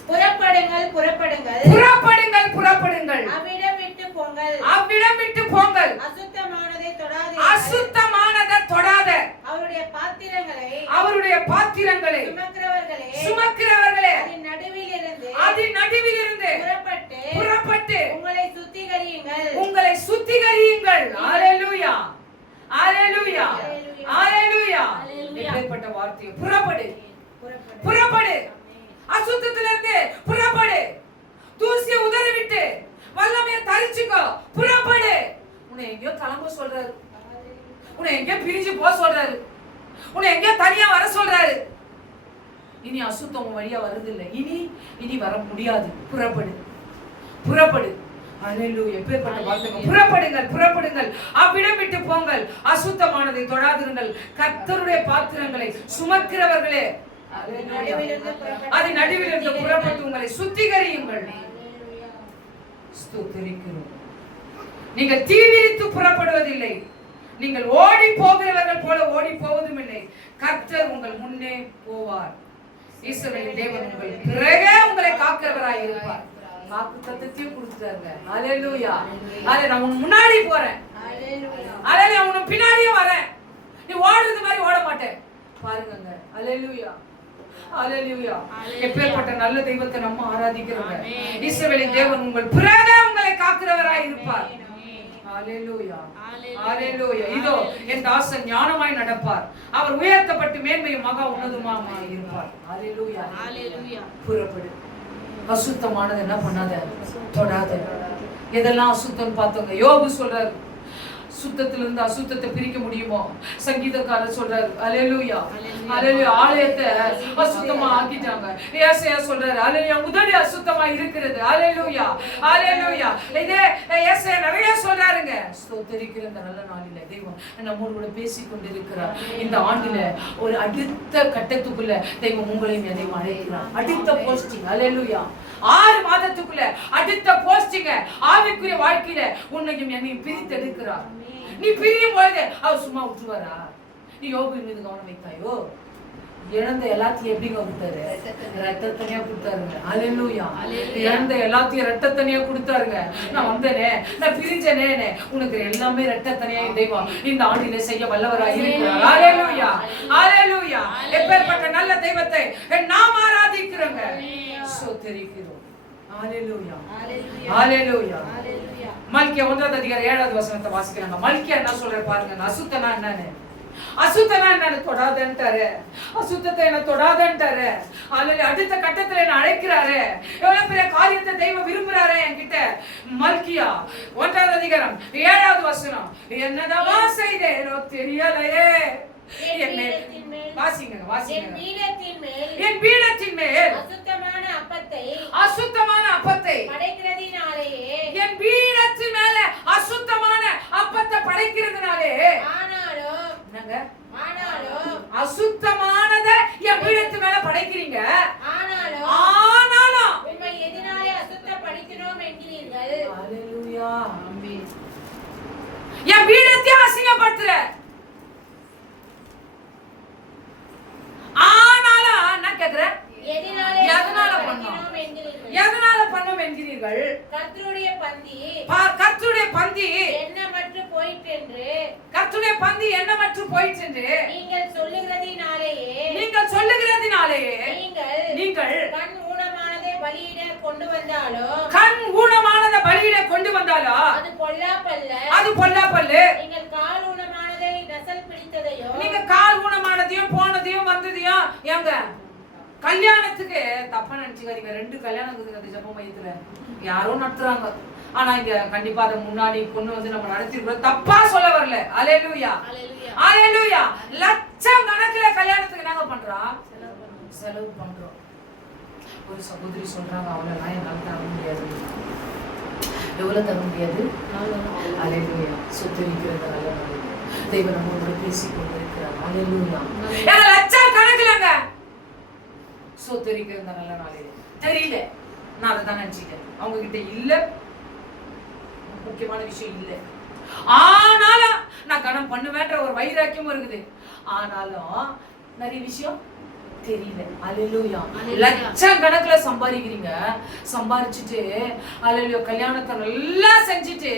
புறப்படுங்கள் புறப்படுங்கள் புறப்படுங்கள் புறப்படுங்கள், அவ்விடம் விட்டு போங்கள், அவ்விடம் விட்டு போங்கள், அசுத்தமானதை தொடாதே, அசுத்தமானதை தொடாத, அவருடைய பாத்திரங்களை, அவருடைய பாத்திரங்களை சுமக்கிறவர்களே, சுமக்கிறவர்களே, அதன் நடுவிலிருந்து, அதன் நடுவிலிருந்து புறப்பட்டு, புறப்பட்டு உங்களை சுத்திகரியுங்கள், உங்களை சுத்திகரியுங்கள். ஹalleluya. ஹalleluya. ஹalleluya. இப்படிப்பட்ட வார்த்தை. புறப்படு, புறப்படு, அசுத்தத்திலிருந்து புறப்படு, தூசியை உதறி விட்டு வல்லமையை தரிச்சுக்கோ. புறப்படு. உன்னை எங்கேயோ கிளம்ப சொல்றாரு, உன்னை எங்கேயோ பிரிஞ்சு போக சொல்றாரு, உன்னை எங்கேயோ தனியா வர சொல்றாரு. இனி அசுத்தம் வழியா வருதில்லை, இனி வர முடியாது. புறப்படு, புறப்படு. ஹalleluya. எப்பேற்பட்ட வார்த்தைங்க. புறப்படுங்கள் புறப்படுங்கள், அவ்விடம் விட்டு போங்கள், அசுத்தமானதை தொடாதிருங்கள், கர்த்தருடைய பாத்திரங்களை சுமக்கிறவர்களே, அதன் நடுவிலிருந்து புறப்பட்டு உங்களை சுத்திகரியுங்கள். ஸ்தோத்திரிக்கிறோம். நீங்கள் தீவிரித்து புறப்படுவதில்லை, நீங்கள் ஓடி போகிறவர்கள் போல ஓடி போவதும் இல்லை. கர்த்தர் உங்கள் முன்னே போவார். இஸ்ரவேலின் தேவன் உங்கள் பிறகே உங்களை காக்கிறவராய் இருப்பார். வாக்கு தத்தத்தையும் கொடுத்துட்டாருங்க. ஹalleluya. ஹalleluya. நான் உன் முன்னாடி போறேன், ஹalleluya. உன் பின்னாடியே வரேன். நீ ஓடுறது மாதிரி ஓட மாட்டேன். பாருங்கங்க. ஹalleluya. ஹalleluya. எப்பேற்பட்ட நல்ல தெய்வத்தை நம்ம ஆராதிக்கிறோங்க. இஸ்ரவேலின் தேவன் உங்கள் பிறகே உங்களை காக்கிறவராய் இருப்பார். ஹalleluya. ஹalleluya. இதோ என் தாசன் ஞானமாய் நடப்பார், அவர் உயர்த்தப்பட்டு மேன்மையும் மகா உன்னதமாய் இருப்பார். ஹalleluya. ஹalleluya. புறப்படு. அசுத்தமானது என்ன பண்ணாத, தொடாத. எதெல்லாம் அசுத்தம் பார்த்தோங்க. யோபு சொல்றாரு, சுத்தத்திலிருந்து அசுத்தத்தை பிரிக்க முடியுமோ? சங்கீதக்காரர் சொல்றாரு. ஹalleluya. ஹalleluya. ஆலயத்தை அசுத்தமா ஆக்கிட்டாங்க. ஏசாயா சொல்றாரு, ஹalleluya, உதடு அசுத்தமா இருக்கிறது. ஹalleluya. ஹalleluya. இதே ஏசாயா நிறைய சொல்றாருங்க. ஸ்தோத்திரிக்கிற இந்த நல்ல நாளிலே தெய்வம் நம்மோடு கூட பேசிக் கொண்டிருக்கிறார். இந்த ஆண்டில ஒரு அடுத்த கட்டத்துக்குள்ள தெய்வம் உங்களையும் எதையும் அழைக்கிறார். அடுத்த போஸ்டிங். ஹalleluya. 6 மாதத்துக்குள்ள அடுத்த போஸ்டிங்க ஆவிக்குரிய வாழ்க்கையில உன்னையும் என்னையும் பிரித்து எடுக்கிறார். நீ பிரியும் பொழுது அவர் சும்மா விட்டுவாரா? நீ யோபு மீது கவனம் வைத்தாயோ? இழந்த எல்லாத்தையும் எப்படிங்க கொடுத்தாரு? ரத்தத்தனியா கொடுத்தாருங்க. அல்லேலூயா. இழந்த எல்லாத்தையும் ரத்தத்தனியா கொடுத்தாருங்க. நான் வந்தேனே, நான் பிரிஞ்சனே, உனக்கு எல்லாமே ரத்தத்தனியா தெய்வம் இந்த ஆண்டிலே செய்ய வல்லவராய் இருக்கிறார். அல்லேலூயா. அல்லேலூயா. எப்பேற்பட்ட நல்ல தெய்வத்தை நாம் ஆராதிக்கிறோங்க, ஸ்தோத்திரிக்கிறோம். அல்லேலூயா. அல்லேலூயா. மல்கியா 1ஆம் அதிகாரம் 7வது வசனத்தை வாசிக்கிறாங்க. மல்கியா என்ன சொல்ற பாருங்க. அசுத்தனா என்னன்னு, அசுத்தனா என்ன தொடாதன்ட்டாரு. அசுத்தத்தை என்ன தொடாதன்ட்டாரு. அடுத்த கட்டத்துல என்ன அழைக்கிறாரு. எவ்வளவு பெரிய காரியத்தை தெய்வம் விரும்புறாரு என்கிட்ட. மல்கியா 1ஆம் அதிகாரம் 7வது வசனம். என்னதான் செய்தேனோ தெரியலையே. என் பீடத்தின் மேல் அசுத்தமான அப்பத்தை படைக்கிறதினாலேயே, என் பீடத்தின் மேல அசுத்தமான அப்பத்தை படைக்கிறதுனாலே, ஆனாலும் அசுத்தமானத என் பீடத்து மேல படைக்கிறீங்க, ஆனாலும் உம்மை எதினாலே அசுத்தப்படுத்தினோம் என்கிறீர்கள். அல்லேலூயா. என் பீடத்தை அசிங்கப்படுத்துற, ஆனாலும் நான் கேக்குறேன், எதனால பண்ணோம் என்கிறீர்கள்? கர்த்தருடைய பந்தி எண்ணமற்று போயிற்றென்று, கர்த்தருடைய பந்தி எண்ணமற்று போயிற்றென்று நீங்கள் சொல்லுகிறதினாலேயே, நீங்கள் கண் ஊனமானதை பலியிட கொண்டு வந்தாலும், அது பொல்லாப்பல்ல. நீங்கள் கால் ஊனமானதை நசல் பிடித்ததையோ, நீங்க கால் ஊனமானதையும் போனதையும் வந்ததையும் ஏங்க கல்யாணத்துக்கு தப்பா நினைச்சுக்காதீங்க. 2 கல்யாணம் இருக்குதுங்க அந்த ஜெப மையத்துல, யாரோ நடத்துறாங்க. ஆனா இங்க கண்டிப்பா அதை முன்னாடி கொண்டு வந்து நம்ம நடத்திருக்கோம், தப்பா சொல்ல வரல. அல்லேலூயா. அல்லேலூயா. லட்சம் கணக்குல கல்யாணத்துக்கு நாங்க பண்றோம், செலவு பண்றோம். ஒரு சகோதரி சொல்றாங்க, அவ்வளவுதான் என்னால தர முடியாது. எவ்வளவு தர முடியாது? அல்லேலூயா. சுத்தரிக்கிறது நல்ல தெய்வம் நம்மளோட பேசி கொண்டிருக்கிறார். அல்லேலூயா. லட்சம் கணக்குலங்க சொத்தரிக்கிறது நல்ல நாளையில தெரியல. நான் அதை தான் நினைச்சிட்டேன். அவங்க கிட்ட இல்ல, முக்கியமான விஷயம் இல்ல. ஆனாலும் நான் கணம் பண்ணுவேன்ற ஒரு வைராக்கியமும் இருக்குது. ஆனாலும் நிறைய விஷயம் தெரியல. அல்லேலூயா. லட்சம் கணக்குல சம்பாதிக்கிறீங்க, சம்பாதிச்சுட்டு அல்லேலூயா கல்யாணத்தை நல்லா செஞ்சுட்டு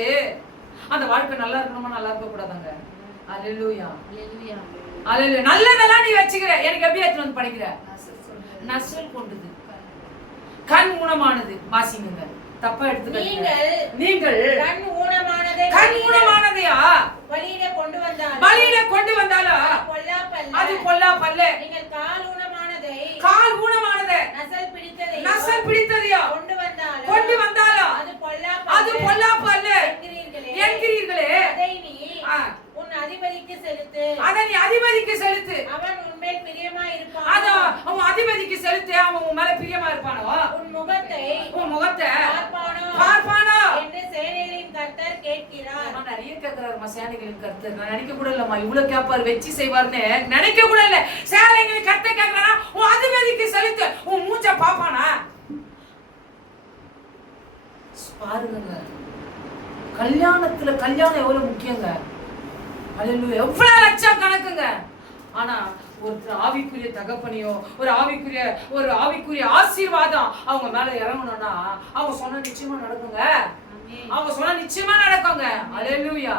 அந்த வாழ்க்கை நல்லா இருக்கணுமா நல்லா இருக்க கூடாதாங்க? அல்லேலூயா. அல்லேலூயா. நல்லதெல்லாம் நீ வச்சுக்கிற, எனக்கு எப்படி எடுத்து வந்து படிக்கிற? நசல் கொண்டது, கண் ஊனமானது. வாசிங்க, தப்பா எடுத்துக்காதீங்க. நீங்கள் கண் ஊனமானதையா பலியிட கொண்டு வந்தாலா அது பொல்லாப்பல்ல. நீங்கள் கால் ஊனமானதை நசல் பிடித்ததையா கொண்டு வந்தாலா அது பொல்லாப்பல்ல என்கிறீர்களே. உன் அதிபதிக்கு செலுத்து, அதை நீ அதிபதிக்கு செலுத்து. அவன் உன்மேல் பிரியமாய் இருப்பான். அத அவன் அதிபதிக்கு செலுத்து, அவன் உன் மேல பிரியமா இருப்பானோ. உன் முகத்தை பார்ப்பானோ என்று சேனைகளின் கர்த்தர் கேட்கிறார். நான் நிறைய கேட்கிறாருமா சேனைகளின் கர்த்தர். நான் நினைக்க கூட இல்லம்மா இவ்வளவு கேட்பாரு, வச்சு செய்வார்னு நினைக்க கூட இல்ல. சேனைகளின் கர்த்தர் கேட்கிறானா, உன் அதிபதிக்கு செலுத்து, உன் மூஞ்ச பாப்பானா பாருங்க. கல்யாணத்துல கல்யாணம் எவ்வளவு முக்கியங்க. அல்லேலூயா. எவ்வளவு லட்சம் கணக்குங்க. ஆனா ஒருத்தர் ஆவிக்குரிய தகப்பனையோ ஒரு ஆவிக்குரிய ஆசீர்வாதம் அவங்க மேல இறங்கணும்னா அவங்க சொன்ன நிச்சயமா நடக்குங்க. அவங்க சொன்ன நிச்சயமா நடக்குங்க. அல்லேலூயா.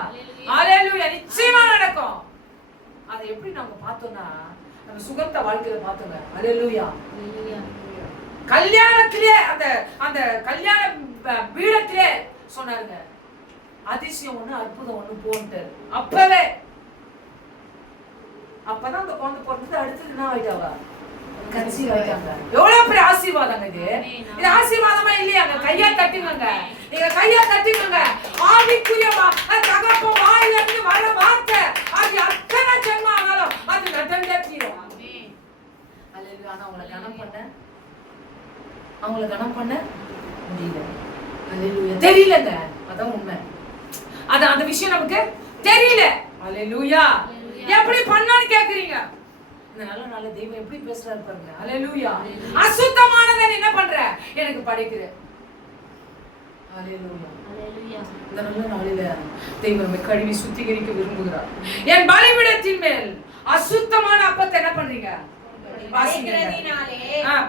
அல்லேலூயா. நிச்சயமா நடக்கும். அதை எப்படி நாங்க பார்த்தோம்னா நம்ம சுகந்த வாழ்க்கையில பார்த்தோங்க. அல்லேலூயா. கல்யாணத்திலே அந்த கல்யாண பீடத்திலே சொன்னாருங்க, அதிசயம் ஒண்ணு அற்புதம் ஒண்ணு போன்ட்டு. அப்பதான் அந்த குழந்தை பிறந்தது. அடுத்தது என்ன ஆயிட்டாவா? கன்சீவ் ஆயிட்டாங்க. எவ்வளவு பெரிய ஆசீர்வாதங்க இது. இது ஆசீர்வாதமா இல்லையாங்க? கையா தட்டுங்க, நீங்க கையா தட்டுங்க. ஆவிக்குரிய தகப்பன் வாயில இருந்து வர வார்த்தை அது அத்தனை ஜென்மம் ஆனாலும் அது நடந்தே தீரும். அல்லேலூயா. ஆனா அவங்கள கனம் பண்ண முடியல. அல்லேலூயா. தெரியலங்க, அதான் உண்மை. அந்த விஷயம் நமக்கு தெரியல. அல்லேலூயா. எப்படி பண்ணான்னு கேக்குறீங்க. இந்த நல்ல தெய்வம் எப்படி பேசுறாரு பாருங்க. அல்லேலூயா. அசுத்தமானதை என்ன பண்ற? எனக்கு படைக்கிற. அல்லேலூயா. இந்த நல்ல நாளில தெய்வம் நம்மை கழுவி சுத்திகரிக்க விரும்புகிறார். என் பலிபீடத்தின் மேல் அசுத்தமான அப்பத்தை என்ன பண்றீங்க? படைக்கிறதினாலே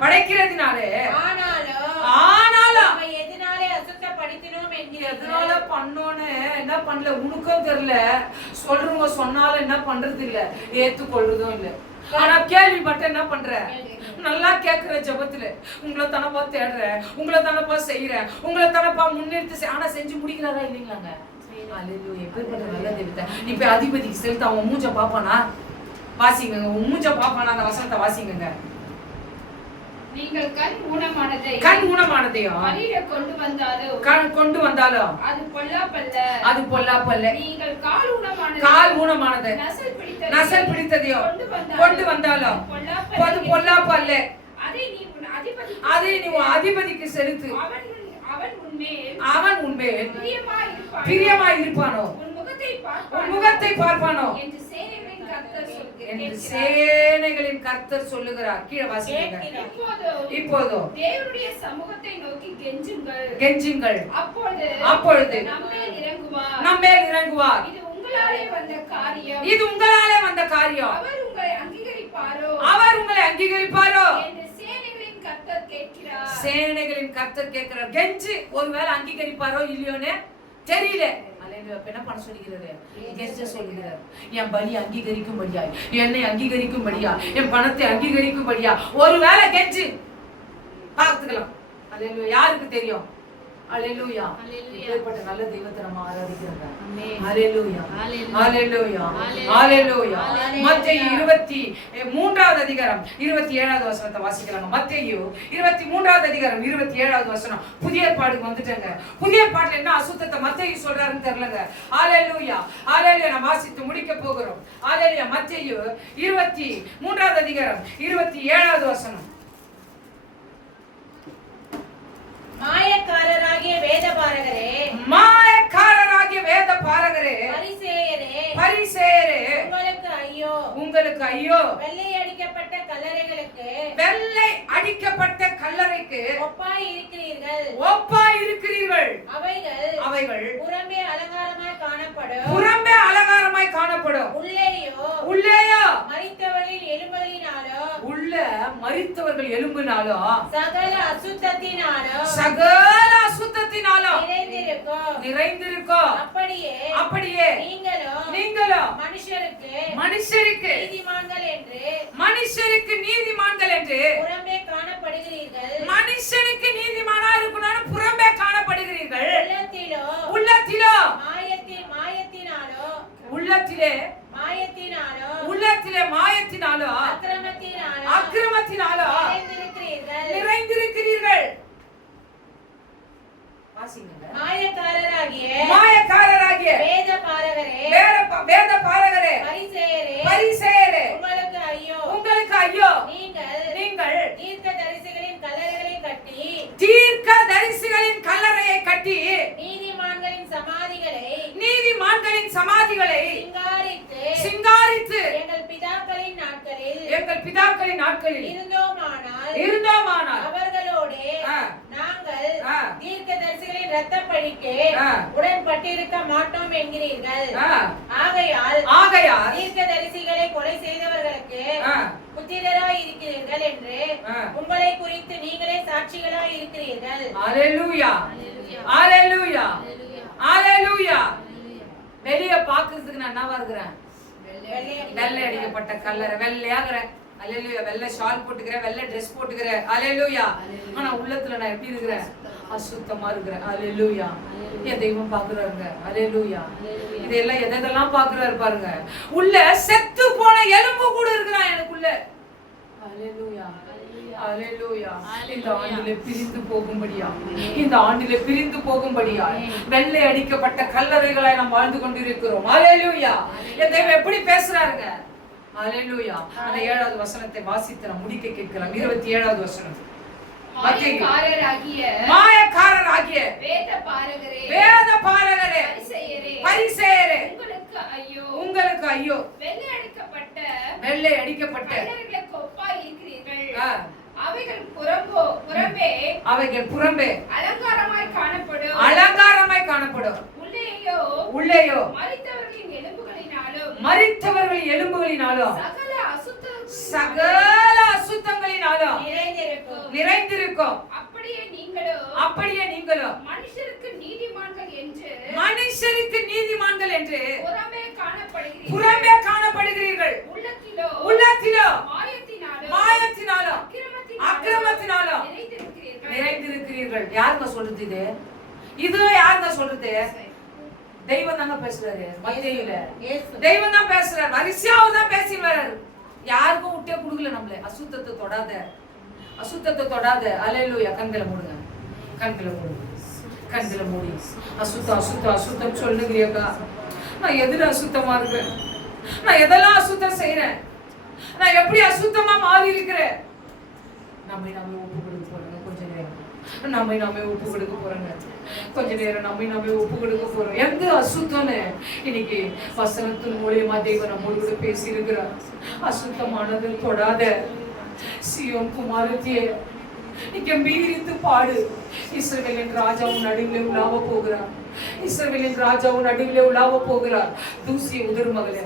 படைக்கிறதினாலே ஆனாலும் நம்ம எதனாலே அசுத்தப்படுத்தினோம் என்கிறீர்கள். எதனால பண்ணோன்னு என்ன பண்ணல, உனக்கும் தெரியல, சொல்றவங்க சொன்னாலும் என்ன பண்றது இல்ல, ஏத்துக்கொள்றதும் இல்ல. ஆனா கேள்விப்பட்ட என்ன பண்ற, நல்லா கேட்கிற ஜெபத்துல உங்களை தானப்பா தேடுறேன், உங்களை தானப்பா செய்யறேன், உங்களை தானப்பா முன்னெடுத்து ஆனா செஞ்சு முடிக்கிறாரா இல்லைங்களாங்க? அல்லேலூயா. எப்பேற்பட்ட நல்ல தெய்வத்தை நீ போய் அதிபதிக்கு செலுத்த, அவன் மூஞ்ச பாப்பானா? வாசிங்க, உன் மூஞ்ச பாப்பானா? அந்த வசனத்தை வாசிங்க. நீங்கள் கண் ஊனமானதையும் வழியில கொண்டு வந்தாலும் அது பொல்லாப்பல்ல. நீங்கள் கால் ஊனமானது நசல் பிடித்ததையும் கொண்டு வந்தாலும் அது பொல்லாப்பல்ல. அதை நீ உன் அதிபதிக்கு செலுத்து, அவன் உன்மேல் பிரியமாய் இருப்பானோ, உன் முகத்தை பார்ப்பானோ என்று சேனைகளின் கர்த்தர் சொல்லுகிறார். கீழே வாசிங்க. இப்போதோ தேவனுடைய சமூகத்தை நோக்கி கெஞ்சுங்கள், அப்பொழுது நம்மேல் இறங்குவார். இது உங்களாலே வந்த காரியம், அவர் உங்களை அங்கீகரிப்பாரோ என்று சேனைகளின் கர்த்தர் கேட்கிறார். கெஞ்சு, ஒருவேளை அங்கீகரிப்பாரோ இல்லையோன்னு தெரியல. என்ன பண்ண சொல்லுகிறாரு? கெஞ்ச சொல்லுகிறார். என் பலி அங்கீகரிக்கும்படியா, என்னை அங்கீகரிக்கும்படியா, என் பணத்தை அங்கீகரிக்கும்படியா ஒருவேளை கெஞ்சு பார்த்துக்கலாம். அல்லேலூயா. யாருக்கு தெரியும்? அல்லேலூயா. இப்பேற்பட்ட நல்ல தெய்வத்தை நம்ம ஆராதிக்கிறோம். அல்லேலூயா, அல்லேலூயா, அல்லேலூயா. மத்தேயு 23வது அதிகாரம் 27வது வசனத்தை வாசிக்கலாம். மத்தேயு 23வது அதிகாரம் 27வது வசனம். புதிய ஏற்பாடுக்கு வந்துட்டேங்க. புதிய ஏற்பாட்டுல என்ன அசுத்தத்தை மத்தேயு சொல்றாருன்னு தெரியலங்க. அல்லேலூயா, அல்லேலூயா. நான் வாசித்து முடிக்க போகிறோம். அல்லேலூயா. மத்தேயு 23வது அதிகாரம் 27வது வசனம். மாயக்காரராகிய வேத பாரகரே, பரிசேயரே, உங்களுக்கு ஐயோ, வெள்ளை அடிக்கப்பட்ட கல்லறைக்கு ஒப்பாய் இருக்கிறீர்கள். அவைகள் புறம்பே அலங்காரமாய் காணப்படும், உள்ளேயோ மரித்தவர்கள் எலும்பினாலும் சகல அசுத்தத்தினாலும் நிறைந்திருக்கும். அப்படியே நீங்களும் மனுஷருக்கு நீதிமான்கள் என்று மனுஷருக்கு நீதிமானா இருக்கணும் புறம்பே காணப்படுகிறீர்கள். உள்ளத்திலே மாயத்தினாலோ அக்கிரமத்தினாலோ நிறைந்திருக்கிறீர்கள். மாயக்காரராகிய வேத பாரகரே, பரிசேயரே, உங்களுக்கு ஐயோ, நீங்கள் தீர்க்கதரிசிகளின் கல்லறையை கட்டி நீதிமான்களின் சமாதிகளை சிங்காரித்து எங்கள் பிதாக்களின் நாட்களில் இருந்தோமானால் அவர்களோடு நாங்கள் தீர்க்கதரிசிகளின் இரத்தப்பழிக்கு உடன்பட்டிருக்க மாட்டோம் என்கிறீர்கள். ஆகையால் தீர்க்கதரிசிகளை கொலை செய்தவர்களுக்கு புத்திரராய் இருக்கிறீர்கள் என்று உங்களை குறித்து நீங்களே சாட்சிகளாய் இருக்கிறீர்கள். அல்லேலூயா, அல்லேலூயா, அல்லேலூயா. வெளிய பாக்குறதுக்கு நான் என்னவா இருக்கிறேன்? வெள்ளை அடிக்கப்பட்ட கல்லறை, வெள்ளையாகிறேன். அல்லேலூயா. வெள்ளை ஷால் போட்டுக்கிறேன், வெள்ளை ட்ரெஸ் போட்டுக்கிறேன். அல்லேலூயா. ஆனா உள்ளத்துல நான் எப்படி இருக்கிறேன்? அசுத்தமா இருக்கிறேன். அல்லேலூயா. என் தெய்வம் பாக்குறாருங்க. அல்லேலூயா. இதெல்லாம் எதெல்லாம் பாக்குறாரு பாருங்க. உள்ள செத்து போன எலும்பு கூட இருக்கிறான் எனக்குள்ள. அல்லேலூயா, அல்லேலூயா. இந்த ஆண்டிலே பிரிந்து போகும்படியா வெள்ளை அடிக்கப்பட்ட கல்லறைகளை நாம் வாழ்ந்து கொண்டிருக்கிறோம். அல்லேலூயா. என் தெய்வம் எப்படி பேசுறாருங்க? அல்லேலூயா. அந்த 7வது வசனத்தை வாசித்து நாம் முடிக்க கேட்கலாம். 27வது வசனம். மாயக்காரராகிய வேத பாரகரே, பரிசேயரே, உங்களுக்கு ஐயோ, வெள்ளை அடிக்கப்பட்ட அவைகள் புறம்பே அலங்காரமாய் காணப்படும், உள்ளேயோ மரித்தவர்கள் எலும்புகளினாலும் சகல அசுத்தங்களினாலும் நிறைந்திருக்கும். அப்படியே நீங்களும் மனுஷருக்கு நீதிமான்கள் என்று புறமே காணப்படுகிறீர்கள். உள்ளத்திலோ மாயத்தினாலும் அக்கிரமத்தினாலும் நிறைந்திருக்கிறீர்கள். யாருங்க சொல்றது இது? இது யாருங்க சொல்றது? தெய்வம் தாங்க பேசுறாரு. மத்தேயுல தெய்வம் தான் பேசுறாரு. வரிசையாவும் தான் பேசி வர்றாரு. யாருக்கும் விட்டே கொடுக்கல. நம்மள அசுத்தத்தை தொடாத, அசுத்தத்தை தொடாத. அல்லேலூயா. கண்களை மூடுங்க, கண்களை மூடுங்க, கண்களை மூடி. அசுத்தம் அசுத்தம் அசுத்தம் சொல்லுங்கக்கா. நான் எதுல அசுத்தமா இருக்கேன்? நான் எதெல்லாம் அசுத்தம் செய்யறேன்? நான் எப்படி அசுத்தமா மாறி இருக்கிறேன்? நம்மை நாமே ஒப்பு கொடுக்க போறோங்க. கொஞ்ச நேரம் நம்மை நாமே ஒப்பு கொடுக்க போறோங்க. கொஞ்ச நேரம் நம்மை நாமே ஒப்பு கொடுக்க போறோம். எந்த அசுத்தம்னு இன்னைக்கு வசனத்தின் மூலியமா தேவன் நம்மோடு கூட பேசி இருக்கிறார். அசுத்தமானது தொடாத. சீயோன் குமாரத்தியே, நீ கம்பீரித்து பாடு. இஸ்ரவேலின் ராஜா உன் நடுவிலே உலாவ போகிறார். இஸ்ரவேலின் ராஜா உன் நடுவிலே உலாவ போகிறார். தூசியை உதறு மகளே,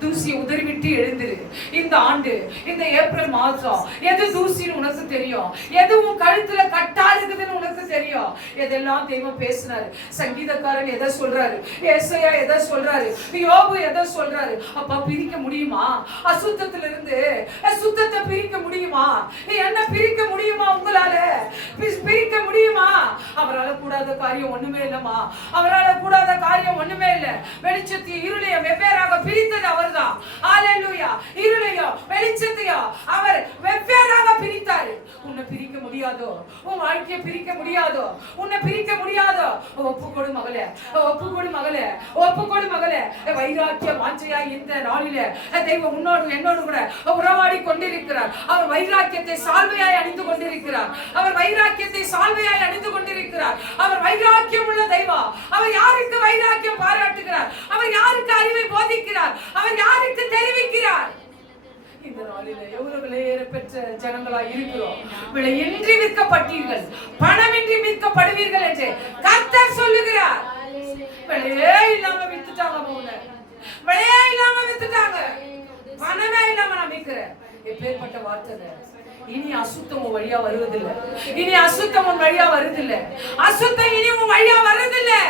தூசியை உதறி விட்டு எழுந்திரு. இந்த ஆண்டு, இந்த ஏப்ரல் மாதம் எது தூசின்னு உனக்கு தெரியும், எது உன் கழுத்துல கட்டா இருக்குதுன்னு உனக்கு தெரியும். எதெல்லாம் தெய்வம் பேசினாரு. சங்கீதக்காரன் எதை சொல்றாரு, ஏசாயா எதை சொல்றாரு, யோபு எதை சொல்றாரு. அப்பா பிரிக்க முடியுமா? அசுத்தத்துல இருந்து சுத்தத்தை பிரிக்க முடியுமா? என்ன பிரிக்க முடியுமா? உங்களால பிரிக்க முடியுமா? அவரால கூடாத காரியம் ஒண்ணுமே இல்லம்மா. அவரால கூடாத காரியம் ஒண்ணுமே இல்ல. வெளிச்சத்தையும் இருளையும் வெவ்வேறாக பிரித்தது அவர்தான். ஹalleluya. இருளையும் வெளிச்சத்தையும் அவர் வெவ்வேறாக பிரித்தாரு. உன்னை பிரிக்க முடியாதோ? உன் வாழ்க்கையை பிரிக்க முடியாதோ? உன்னை பிரிக்க முடியாதோ? ஒப்புக்கொடு மகளே, ஒப்புக்கொடு மகளே, ஒப்புக்கொடு மகளே. வைராக்கிய வாஞ்சையா இந்த நாளிலே தெய்வம் உன்னோடு என்னோடு கூட உறவாடி கொண்டிருக்கிறார். அவர் வைராக்கியத்தை சால்வையாய் அணிந்து கொண்டிருக்கிறார். அவர் வைராக்கியத்தை சால்வையாய் அணிந்து கொண்டிருக்கிறார். அவர் வைராக்கியம் உள்ள தெய்வம். அவர் யாருக்கு வைராக்கியம் பாராட்டுகிறார்? அவர் யாருக்கு அறிவை போதிக்கிறார்? அவர் யாருக்கு தெரிவிக்கிறார்? இந்த நாளிலே எவ்வளவு விலையேற பெற்ற ஜனங்களாய் இருக்கிறோம். விலையின்றி விற்கப்பட்டீர்கள், பணமின்றி விற்கப்படுவீர்கள் என்று கர்த்தர் சொல்லுகிறார். விலையே இல்லாம வித்துட்டாங்க, விலையே இல்லாம வித்துட்டாங்க, பணமே இல்லாம நான் விற்கிறேன். எப்பேற்பட்ட வார்த்தை. இனி அசுத்தம் உன் வழியா வருவதில்லை. இனி அசுத்தம் உன் வழியா வருதில்லை. அசுத்தம் இனி உன் வழியா வருதில்லை.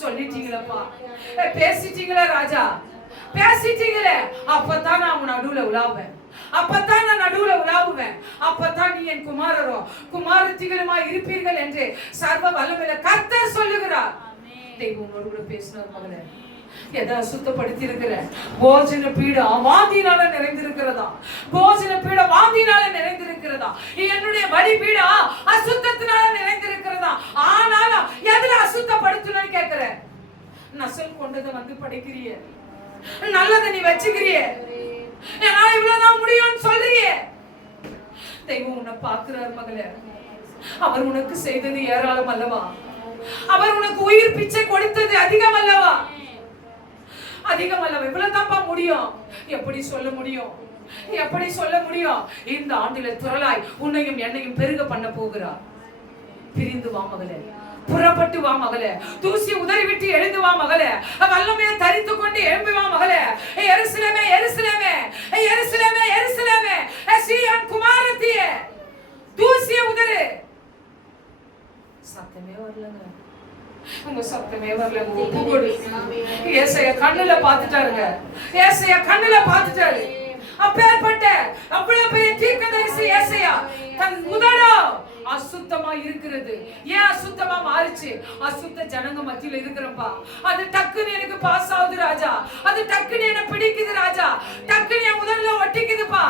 சொல்லிட்டீங்களப்பா, பேசிட்டீங்களே ராஜா, பேசிட்டீங்களே. அப்பதான் நான் உன் நடுவுல உலாவுவேன். அப்பதான் நான் நடுவுல உலாவுவேன். அப்பதான் நீ என் குமாரரோ குமாரத்திகளுமா இருப்பீர்கள் என்று சர்வ வல்லமையுள்ள கர்த்தர் சொல்லுகிறார். தெய்வம் உன்னோடு கூட பேசினார் மகளே. எதை அசுத்தப்படுத்தி இருக்கிற? போஜன பீடம் வாந்தினால நிறைந்திருக்கிறதா? போஜன பீடம் வாந்தினால நிறைந்திருக்கிறதா? என்னுடைய பலி பீடம் அசுத்தத்தினால நிறைந்திருக்கிறதா? ஆனாலும் எதுல அசுத்தப்படுத்தணும்னு கேட்கிற? நசல் கொண்டதை வந்து படைக்கிறிய, நல்லதை நீ வச்சுக்கிறிய, என்னால இவ்வளவுதான் முடியும்னு சொல்றிய. தெய்வம் உன்னை பார்க்கிறார் மகளே. அவர் உனக்கு செய்தது ஏராளம் அல்லவா? அவர் உனக்கு உயிர் பிச்சை கொடுத்தது அதிகம் அல்லவா? அதிகம் அல்லவா? இவ்வளவுதான்ப்பா முடியும். எப்படி சொல்ல முடியும்? எப்படி சொல்ல முடியும்? இந்த ஆண்டில துறலாய் உன்னையும் என்னையும் பெருக பண்ண போகிறார். பிரிந்து வா மகளே, புறப்பட்டு வா மகளே, தூசி உதறி விட்டு எழுந்து வா மகளே, வல்லமையை தரித்து கொண்டு எழும்பி வா மகளே. எருசலேமே எருசலேமே எருசலேமே எருசலேமே, சீயோன் குமாரத்தியே, தூசியை உதறு. சத்தமே வரலங்க, உங்க சத்தமே வரல. ஒப்புக்கொடு. ஏசாயா கண்ணுல பாத்துட்டாருங்க, ஏசாயா கண்ணுல பாத்துட்டாரு. அப்பேற்பட்ட அவ்வளவு பெரிய தீர்க்கதரிசி ஏசாயா தன் முதலோ அசுத்தமா இருக்கிறது. ஏன் அசுத்தமா மாறிச்சு? அசுத்த ஜனங்க மத்தியில இருக்கிறப்பா. அது டக்குன்னு எனக்கு பாஸ் ஆகுது ராஜா, அது டக்குன்னு என்ன பிடிக்குது ராஜா, டக்குன்னு என் முதல்ல ஒட்டிக்குதுப்பா.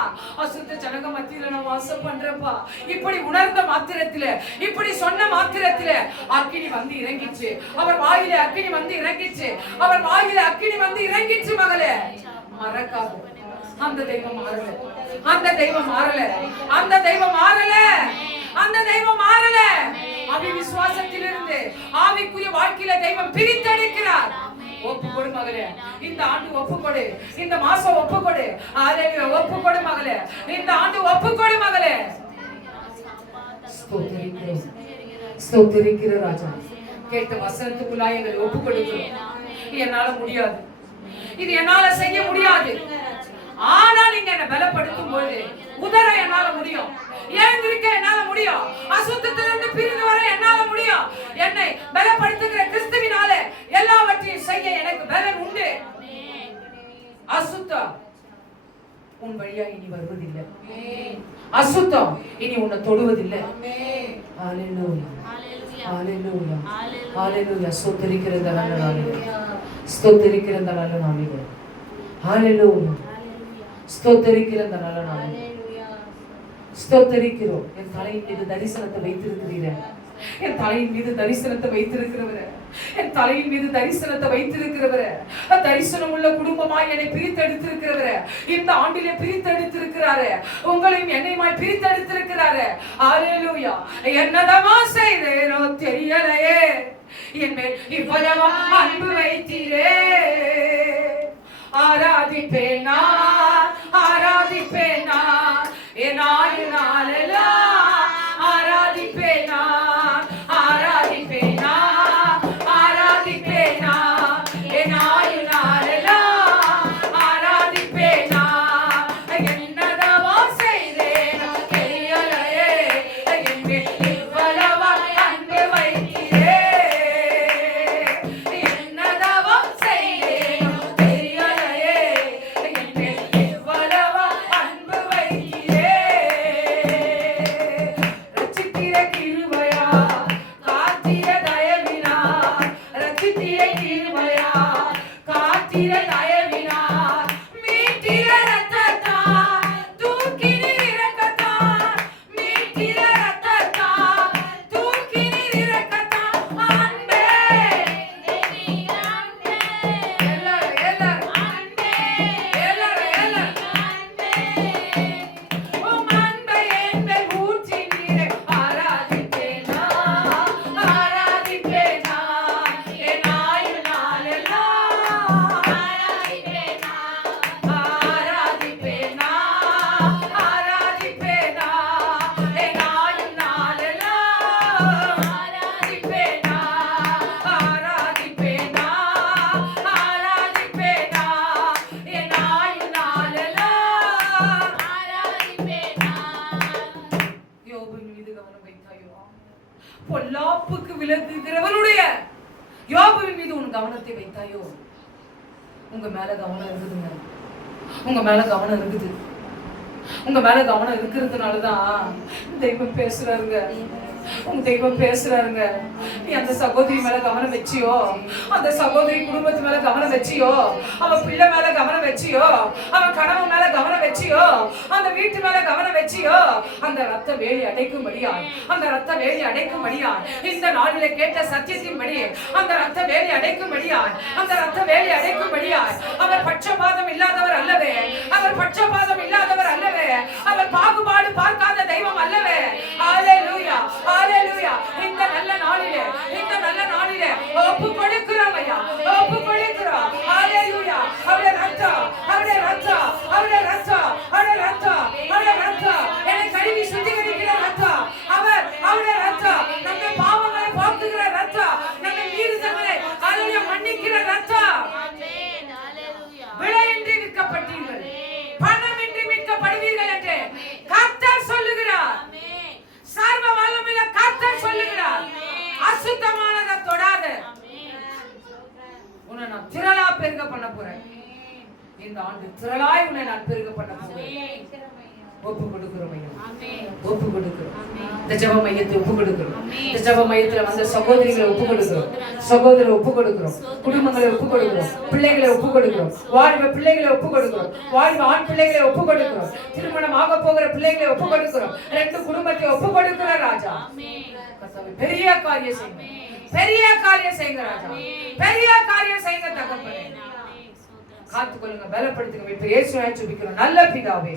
அசுத்த ஜனங்க மத்தியில நான் வாசம் பண்றப்பா. இப்படி உணர்ந்த மாத்திரத்தில, இப்படி சொன்ன மாத்திரத்தில அக்கினி வந்து இறங்கிச்சு. அவர் வாயில அக்கினி வந்து இறங்கிச்சு. அவர் வாயில அக்கினி வந்து இறங்கிச்சு மகளே. மறக்காது. அந்த தெய்வம் மாறல, அந்த தெய்வம் மாறல, அந்த தெய்வம் மாறல, அந்த தெய்வம் மாறல. அவிசுவாசத்திலிருந்து ஆவிக்குரிய வாழ்க்கையில தெய்வம் பிரித்தெடுக்கிறார். ஒப்புக்கொடு மகளே, இந்த ஆண்டு ஒப்புக்கொடு, இந்த மாசம் ஒப்புக்கொடு. ஹalleluya, ஒப்புக்கொடு மகளே, இந்த ஆண்டு ஒப்புக்கொடு மகளே. ஸ்தோத்திரிக்கிற ராஜா, கேட்ட வசனத்துக்குள்ளாய் எங்களை ஒப்புக்கொடுக்கிறோம். என்னால முடியாது, இது என்னால செய்ய முடியாது. ஆனா நீங்க என்ன பலப்படுத்தும் போது உதர என்னால முடியும், எழுந்திருக்க என்னால முடியும், அசுத்தத்திலிருந்து பிரிந்து வர என்னால முடியும். என்னை பலப்படுத்துகிற கிறிஸ்துவினாலே எல்லாவற்றையும் செய்ய எனக்கு பலன் உண்டு. அசுத்தம் உன் வழியா இனி வருவதில்லை, அசுத்தம் இனி உன்னை தொடுவதில்லை. ஹல்லேலூயா, ஹல்லேலூயா, ஹல்லேலூயா. ஸ்தோத்திரிக்கிற இந்த நல்ல நாளிலே, ஸ்தோத்திரிக்கிற இந்த நல்ல நாளிலே, ஹல்லேலூயா, ஸ்தோத்திரிக்கிற இந்த நல்ல நாளிலே ஸ்தோத்திரிக்கிறோம். என் தலையின் மீது தரிசனத்தை வைத்திருக்கிறீரே, என் தலையின் மீது தரிசனத்தை வைத்திருக்கிறவரே, என் தலையின் மீது தரிசனத்தை வைத்திருக்கிறவரே, தரிசனம் உள்ள குடும்பமாய் என்னை பிரித்தெடுத்திருக்கிறவரே, இந்த ஆண்டிலே பிரித்தெடுத்திருக்கிறாரே, உங்களையும் என்னையுமாய் பிரித்தெடுத்திருக்கிறாரே. ஹல்லேலூயா. என்னதமா செய்தேனோ தெரியலையே, என் மேல் இவ்வளவா அன்பு வைத்தீரே. ஆராதிப்பேனா, ஆராதிப்பேனா, என் ஆயுளாலெல்லாம் ஆராதிப்பேனா, ஆராதிப்பேனா, ஆராதிப்பேனா, என் ஆயுளாலெல்லாம் ஆராதிப்பேனா. என்னதவா செய்தேனோ தெரியலையே, என் மேல் இவ்வளவா அன்பு வைத்தீரே. என்னதவா செய்தேனோ தெரியலையே, என் மேல் இவ்வளவா அன்பு வைத்தீரே. ரட்சித்திர கிருபையா, காத்திர தயவினா, ரட்சித்திர கிருபையா, காத்திர தயவினா, மீட்டிர ரத்தத்தா, தூக்கினீர் இரக்கத்தா, மீட்டிர ரத்தத்தா, தூக்கினீர் இரக்கத்தா. அன்பே, எல்லாரும் எல்லாரும் எல்லாரும் உம் அன்பை என் மேல் ஊற்றினீரே. ஆராதிப்பேனா, ஆராதிப்பேனா, என் ஆயுளாலெல்லாம் ஆராதிப்பேனா, ஆராதிப்பேனா, ஆராதிப்பேனா, என் ஆயுளாலெல்லாம் ஆராதிப்பேனா, ஆராதிப்பேனா, ஆராதிப்பேனா, என் ஆயுளாலெல்லாம் ஆராதிப்பேனா. யோபின் மீது கவனம் வைத்தாயோ, பொல்லாப்புக்கு விலகுகிறவனுடைய யோபுவின் மீது உன் கவனத்தை வைத்தாயோ. உங்க மேல கவனம் இருக்குதுங்க, உங்க மேல கவனம் இருக்குது, உங்க மேல கவனம் இருக்கிறதுனாலதான் தெய்வம் பேசுறாருங்க, உங்க தெய்வம் பேசுறாருங்க. நீ அந்த சகோதரி மேல கவனம் வச்சியோ, அந்த சகோதரி குடும்பத்து மேல கவனம் வச்சியோ, அவன் பிள்ளை மேல கவனம் வச்சியோ, அவன் கணவன் மேல கவனம் வச்சியோ, அந்த வீட்டு மேல கவனம் வச்சியோ, அந்த ரத்த வேலி அடைக்கும்படியா, அந்த ரத்த வேலி அடைக்கும்படியா, இந்த நாளிலே கேட்ட சத்தியத்தின்படி அந்த ரத்த வேலி அடைக்கும்படியா, அந்த ரத்த வேலி அடைக்கும்படியா. அவர் பட்சபாதம் இல்லாதவர் அல்லவே, அவர் பட்சபாதம் இல்லாதவர் அல்லவே, அவர் பாகுபாடு பார்க்காத தெய்வம் அல்லவே. ஹல்லேலூயா, ஹல்லேலூயா. இந்த நல்ல நாளிலே, இந்த நல்ல நாளிலே ஒப்பு கொடுக்கிறோம் ஐயா, ஒப்பு கொடுக்கிறோம். ஹல்லேலூயா. அவருடைய ரத்தம், அவருடைய ரத்தம், அவருடைய ரத்தம், அவருடைய ரத்தம், அவருடைய ரத்தம் என்னை கழுவி சுத்திகரிக்கிற ரத்தம். அவருடைய ரத்தம் நம்ம பாவங்களை போக்குகிற ரத்தம், நம்ம மீறுதல்களை ஹல்லேலூயா மன்னிக்கிற ரத்தம். விலையின்றி விற்கப்பட்டீர்கள், பணமின்றி மீட்கப்படுவீர்கள் என்று கர்த்தர் சொல்லுகிறார். சர்வ வல்லமையுள்ள கர்த்தர் சொல்லுகிறார். அசுத்தமானதை தொடாத. உன்னை நான் திரளா பெருக பண்ண போறேன். இந்த ஆண்டு திரளாய் உன்னை நான் பெருக பண்ண போறேன். ஒப்பு கொடுக்கிறோம் ஐயா, ஒப்பு கொடுக்கிறோம். இந்த ஜெப மையத்தை ஒப்பு கொடுக்கிறோம். இந்த ஜெப மையத்துல வந்த சகோதரிகளை ஒப்பு கொடுக்கிறோம், சகோதரரை ஒப்பு கொடுக்கிறோம், குடும்பங்களை ஒப்பு கொடுக்கிறோம், பிள்ளைகளை ஒப்பு கொடுக்கிறோம், வாழ்வு பிள்ளைகளை ஒப்பு கொடுக்கிறோம், வாழ்வு ஆண் பிள்ளைகளை ஒப்பு கொடுக்கிறோம், திருமணம் ஆக போகிற பிள்ளைகளை ஒப்பு கொடுக்கிறோம், 2 குடும்பத்தை ஒப்பு கொடுக்கிற ராஜா. பெரிய காரியம் செய்யுங்க, பெரிய காரியம் செய்யுங்க ராஜா, பெரிய காரியம் செய்யுங்க தகப்பனே. காத்துக்கொள்ளுங்க, பலப்படுத்துங்க. இப்ப இயேசுவை ஜெபிக்கிறோம் நல்ல பிதாவே.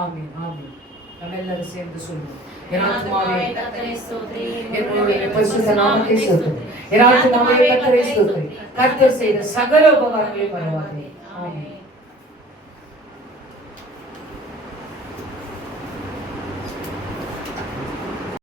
ஆமென், ஆமென். நம்ம எல்லாரும் சேர்ந்து சொல்லுவோம். என் ஆத்துமாவே கர்த்தரை ஸ்தோத்திரி, என்னுடைய பரிசுத்த நாமத்தை ஸ்தோத்திரி. என் ஆத்துமாவே கர்த்தரை ஸ்தோத்திரி, கர்த்தர் செய்த சகல உபகாரங்களையும் மறவாதே. ஆமென்.